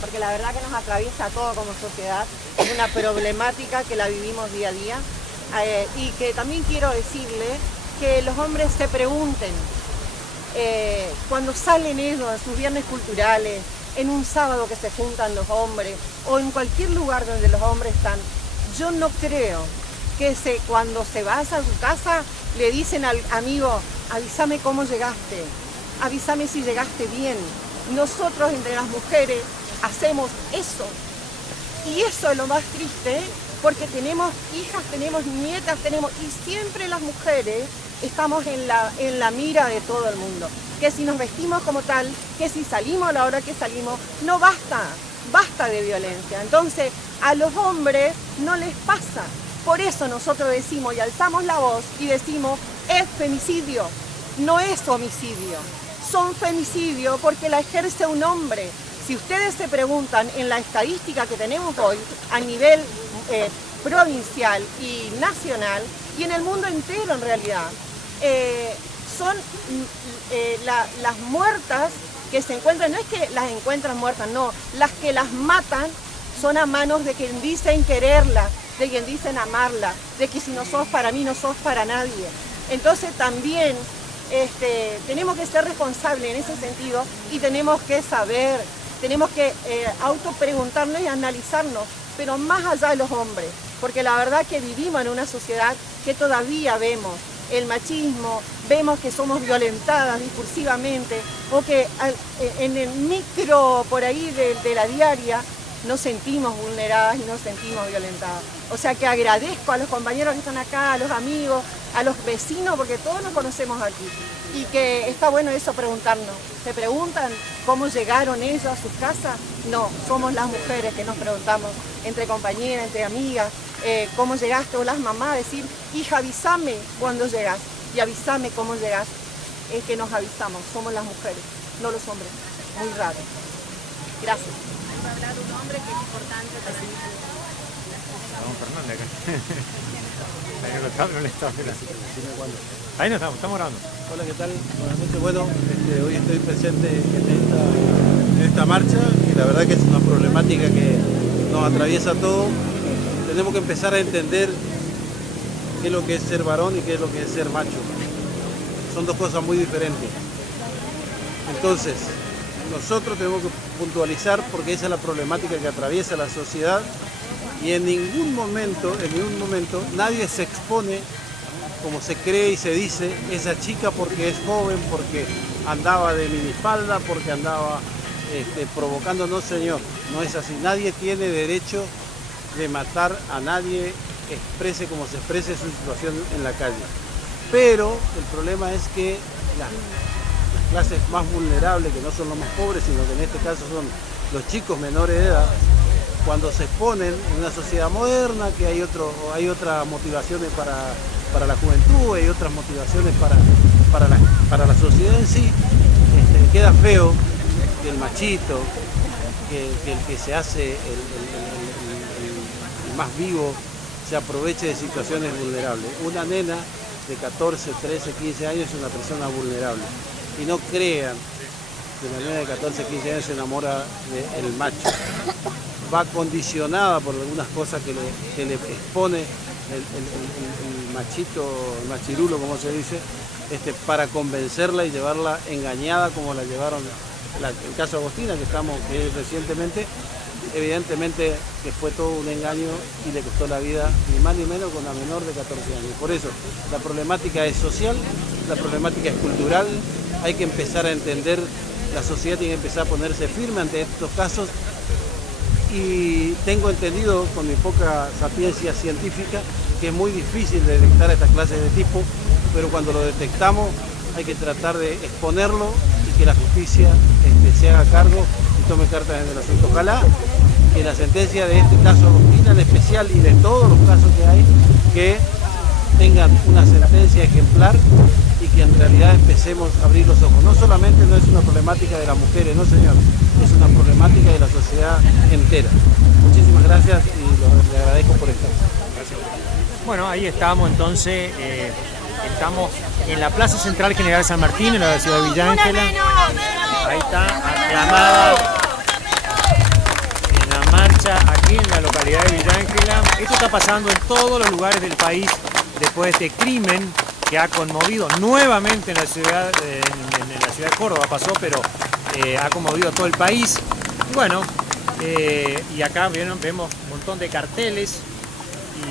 porque la verdad que nos atraviesa a todo como sociedad. Es una problemática que la vivimos día a día y que también quiero decirle que los hombres se pregunten cuando salen ellos a sus viernes culturales, en un sábado que se juntan los hombres o en cualquier lugar donde los hombres están. Yo no creo que cuando se vas a su casa le dicen al amigo, avísame cómo llegaste, avísame si llegaste bien. Nosotros entre las mujeres hacemos eso. Y eso es lo más triste, porque tenemos hijas, tenemos nietas, y siempre las mujeres estamos en la mira de todo el mundo. Que si nos vestimos como tal, que si salimos a la hora que salimos, no basta de violencia. Entonces, a los hombres no les pasa. Por eso nosotros decimos y alzamos la voz y decimos, es femicidio, no es homicidio. Son femicidio porque la ejerce un hombre. Si ustedes se preguntan en la estadística que tenemos hoy, a nivel provincial y nacional, y en el mundo entero en realidad, son las muertas que se encuentran, no es que las encuentran muertas, no, las que las matan son a manos de quien dicen quererla, de quien dicen amarla, de que si no sos para mí, no sos para nadie. Entonces también tenemos que ser responsables en ese sentido y tenemos que saber, tenemos que autopreguntarnos y analizarnos, pero más allá de los hombres, porque la verdad que vivimos en una sociedad que todavía vemos el machismo, vemos que somos violentadas discursivamente o que en el micro por ahí de la diaria nos sentimos vulneradas y nos sentimos violentadas. O sea que agradezco a los compañeros que están acá, a los amigos, a los vecinos, porque todos nos conocemos aquí. Y que está bueno eso preguntarnos. ¿Se preguntan cómo llegaron ellos a sus casas? No, somos las mujeres que nos preguntamos, entre compañeras, entre amigas, cómo llegaste, o las mamás, decir, hija, avísame cuando llegas y avísame cómo llegas. Es que nos avisamos, somos las mujeres, no los hombres. Muy raro. Gracias. Va a hablar un hombre que es importante también. Vamos Fernández acá. Ahí no estamos grabando. Hola, ¿qué tal? Buenas noches. Bueno, hoy estoy presente en esta marcha y la verdad que es una problemática que nos atraviesa todo. Tenemos que empezar a entender qué es lo que es ser varón y qué es lo que es ser macho. Son dos cosas muy diferentes. Entonces, nosotros tenemos que puntualizar porque esa es la problemática que atraviesa la sociedad y en ningún momento nadie se expone como se cree y se dice, esa chica porque es joven, porque andaba de minifalda, porque andaba provocando. No, señor, no es así. Nadie tiene derecho de matar a nadie, exprese como se exprese su situación en la calle. Pero el problema es que las clases más vulnerables, que no son los más pobres, sino que en este caso son los chicos menores de edad, cuando se exponen en una sociedad moderna, que hay otras motivaciones para la juventud, hay otras motivaciones para la sociedad en sí, queda feo que el machito, que el que se hace el más vivo, se aproveche de situaciones vulnerables. Una nena de 14, 13, 15 años es una persona vulnerable. Y no crean que una nena de 14, 15 años se enamora del macho. Va condicionada por algunas cosas que le expone el machito, el machirulo, como se dice, para convencerla y llevarla engañada como la llevaron el caso Agostina, que recientemente, evidentemente que fue todo un engaño y le costó la vida ni más ni menos con una menor de 14 años. Por eso, la problemática es social, la problemática es cultural, hay que empezar a entender, la sociedad tiene que empezar a ponerse firme ante estos casos y tengo entendido, con mi poca sapiencia científica, que es muy difícil detectar estas clases de tipo, pero cuando lo detectamos hay que tratar de exponerlo y que la justicia se haga cargo y tome cartas en el asunto. Ojalá que la sentencia de este caso Agostina en especial y de todos los casos que hay, que tengan una sentencia ejemplar y que en realidad empecemos a abrir los ojos. No solamente no es una problemática de las mujeres, no señor, es una problemática de la sociedad entera. Muchísimas gracias y le agradezco por estar. Gracias. Bueno, ahí estamos entonces, estamos en la Plaza Central General San Martín, en la ciudad de Villa Ángela. Ahí está, aclamada en la marcha aquí en la localidad de Villa Ángela. Esto está pasando en todos los lugares del país después de este crimen que ha conmovido nuevamente en la ciudad, en la ciudad de Córdoba pasó, pero ha conmovido a todo el país. Y bueno, y acá vemos un montón de carteles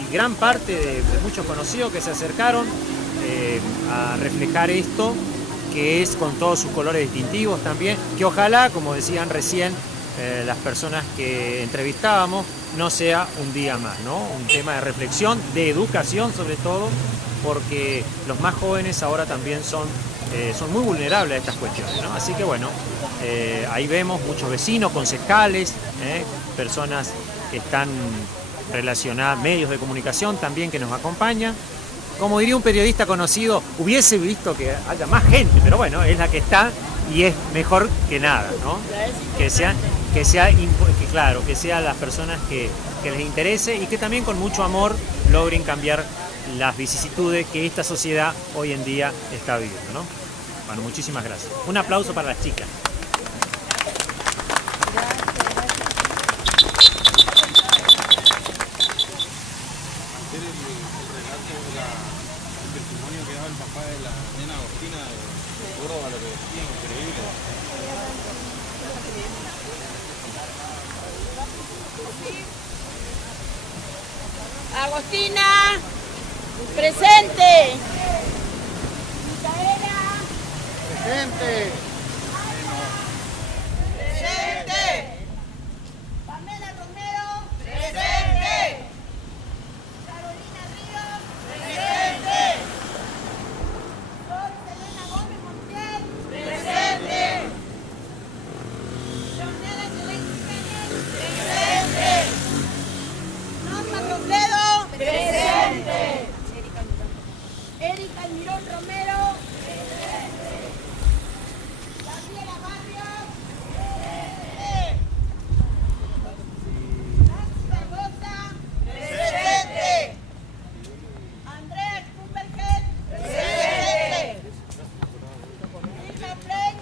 y gran parte de muchos conocidos que se acercaron a reflejar esto, que es con todos sus colores distintivos también, que ojalá, como decían recién las personas que entrevistábamos, no sea un día más, ¿no? Un tema de reflexión, de educación sobre todo, porque los más jóvenes ahora también son muy vulnerables a estas cuestiones, ¿no? Así que bueno, ahí vemos muchos vecinos, concejales, personas que están relacionadas, medios de comunicación también que nos acompañan. Como diría un periodista conocido, hubiese visto que haya más gente, pero bueno, es la que está y es mejor que nada, ¿no? Que sean las personas que les interese y que también con mucho amor logren cambiar las vicisitudes que esta sociedad hoy en día está viviendo, ¿no? Bueno, muchísimas gracias. Un aplauso para las chicas. Agostina, presente. Micaela, presente. Presente. Pamela Romero, presente. Carolina Ríos, presente. Flor Selena Gómez Montiel, presente. Leonela Yolanda Pérez, presente. Norma Robledo, presente. Erika Almirón Romero, presente. Gabriela Barrios, presente. Nancy Barbosa, presente. Andrea Schuberger, presente. Irma Frey,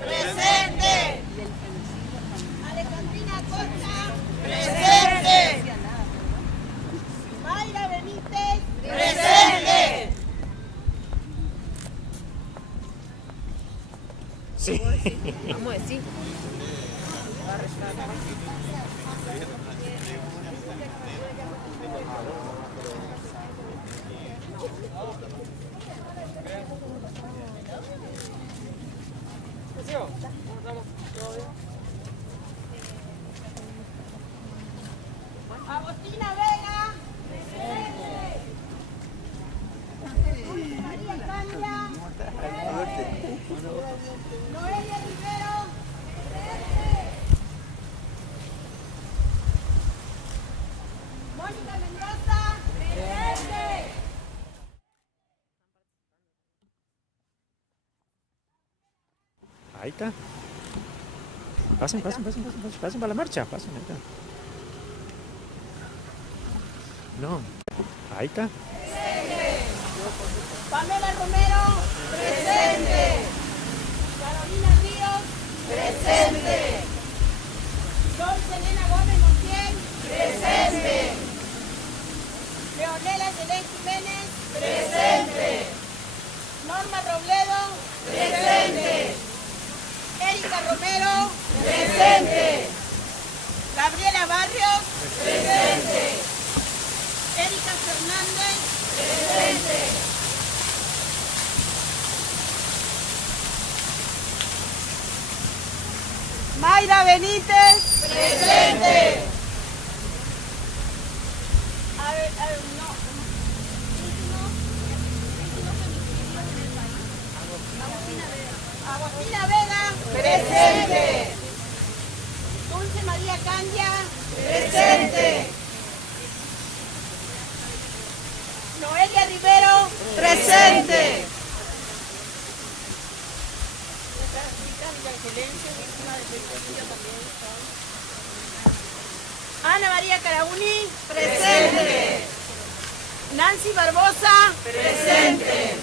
presente. Alejandrina Costa, presente. Mayra Benítez, presente. Sí. Vamos a decir. Agostina Vega. María Cambia. Noelia Rivero. Mónica Mendoza. Ahí está. Pasen para la marcha, pasen, ahí está. No, ahí está. Pamela Romero. Presente. Carolina Ríos. Presente. Sol Elena Gómez Montiel. Presente. Leonela Selén Jiménez. Presente. Norma Robledo. Presente. Erika Romero. Presente. Gabriela Barrios. Presente. Erika Fernández. Presente. Mayra Benítez. Presente. A ver, no. Agustina Vega. Presente. Dulce María Candia. Presente. Noelia Rivero. Presente. Ana María Carauni. Presente. Nancy Barbosa. Presente.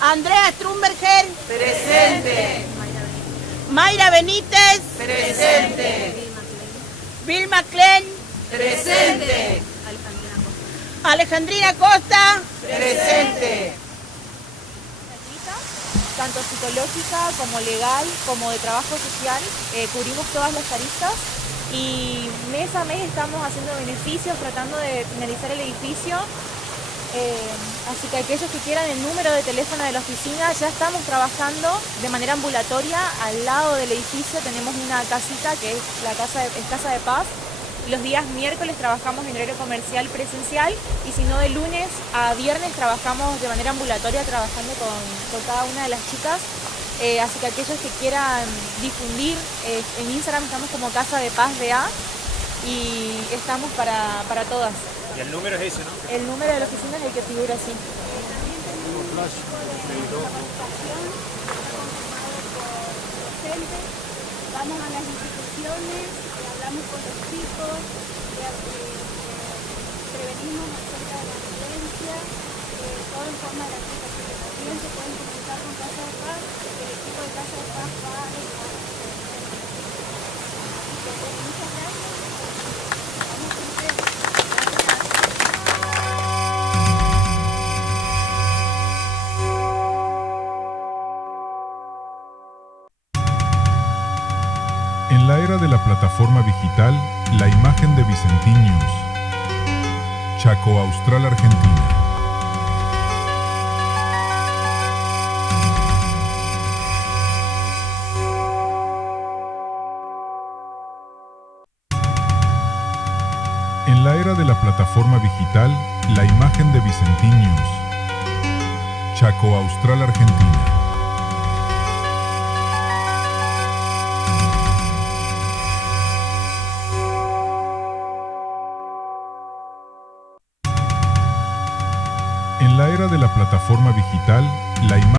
Andrea Strumberger. Presente. Mayra Benítez. Presente. Vilma Klein. Presente. Alejandrina Costa. Presente. Tanto psicológica como legal, como de trabajo social, cubrimos todas las aristas y mes a mes estamos haciendo beneficios, tratando de finalizar el edificio. Así que aquellos que quieran el número de teléfono de la oficina, ya estamos trabajando de manera ambulatoria. Al lado del edificio tenemos una casita que es la Casa de Paz. Los días miércoles trabajamos en horario comercial presencial y si no de lunes a viernes trabajamos de manera ambulatoria trabajando con cada una de las chicas. Así que aquellos que quieran difundir, en Instagram estamos como Casa de Paz BA y estamos para todas. Y el número es ese, ¿no? El número de la oficina es el que figura así. Vamos a las instituciones, hablamos con los chicos, prevenimos acerca de la violencia, todo en forma gratuita. También se pueden comunicar con Casa de Paz, el equipo de Casa de Paz va a muchas gracias. En la era de la plataforma digital, la imagen de Vicentiños, Chaco Austral, Argentina. En la era de la plataforma digital, la imagen de Vicentiños, Chaco Austral, Argentina. En la era de la plataforma digital, la imagen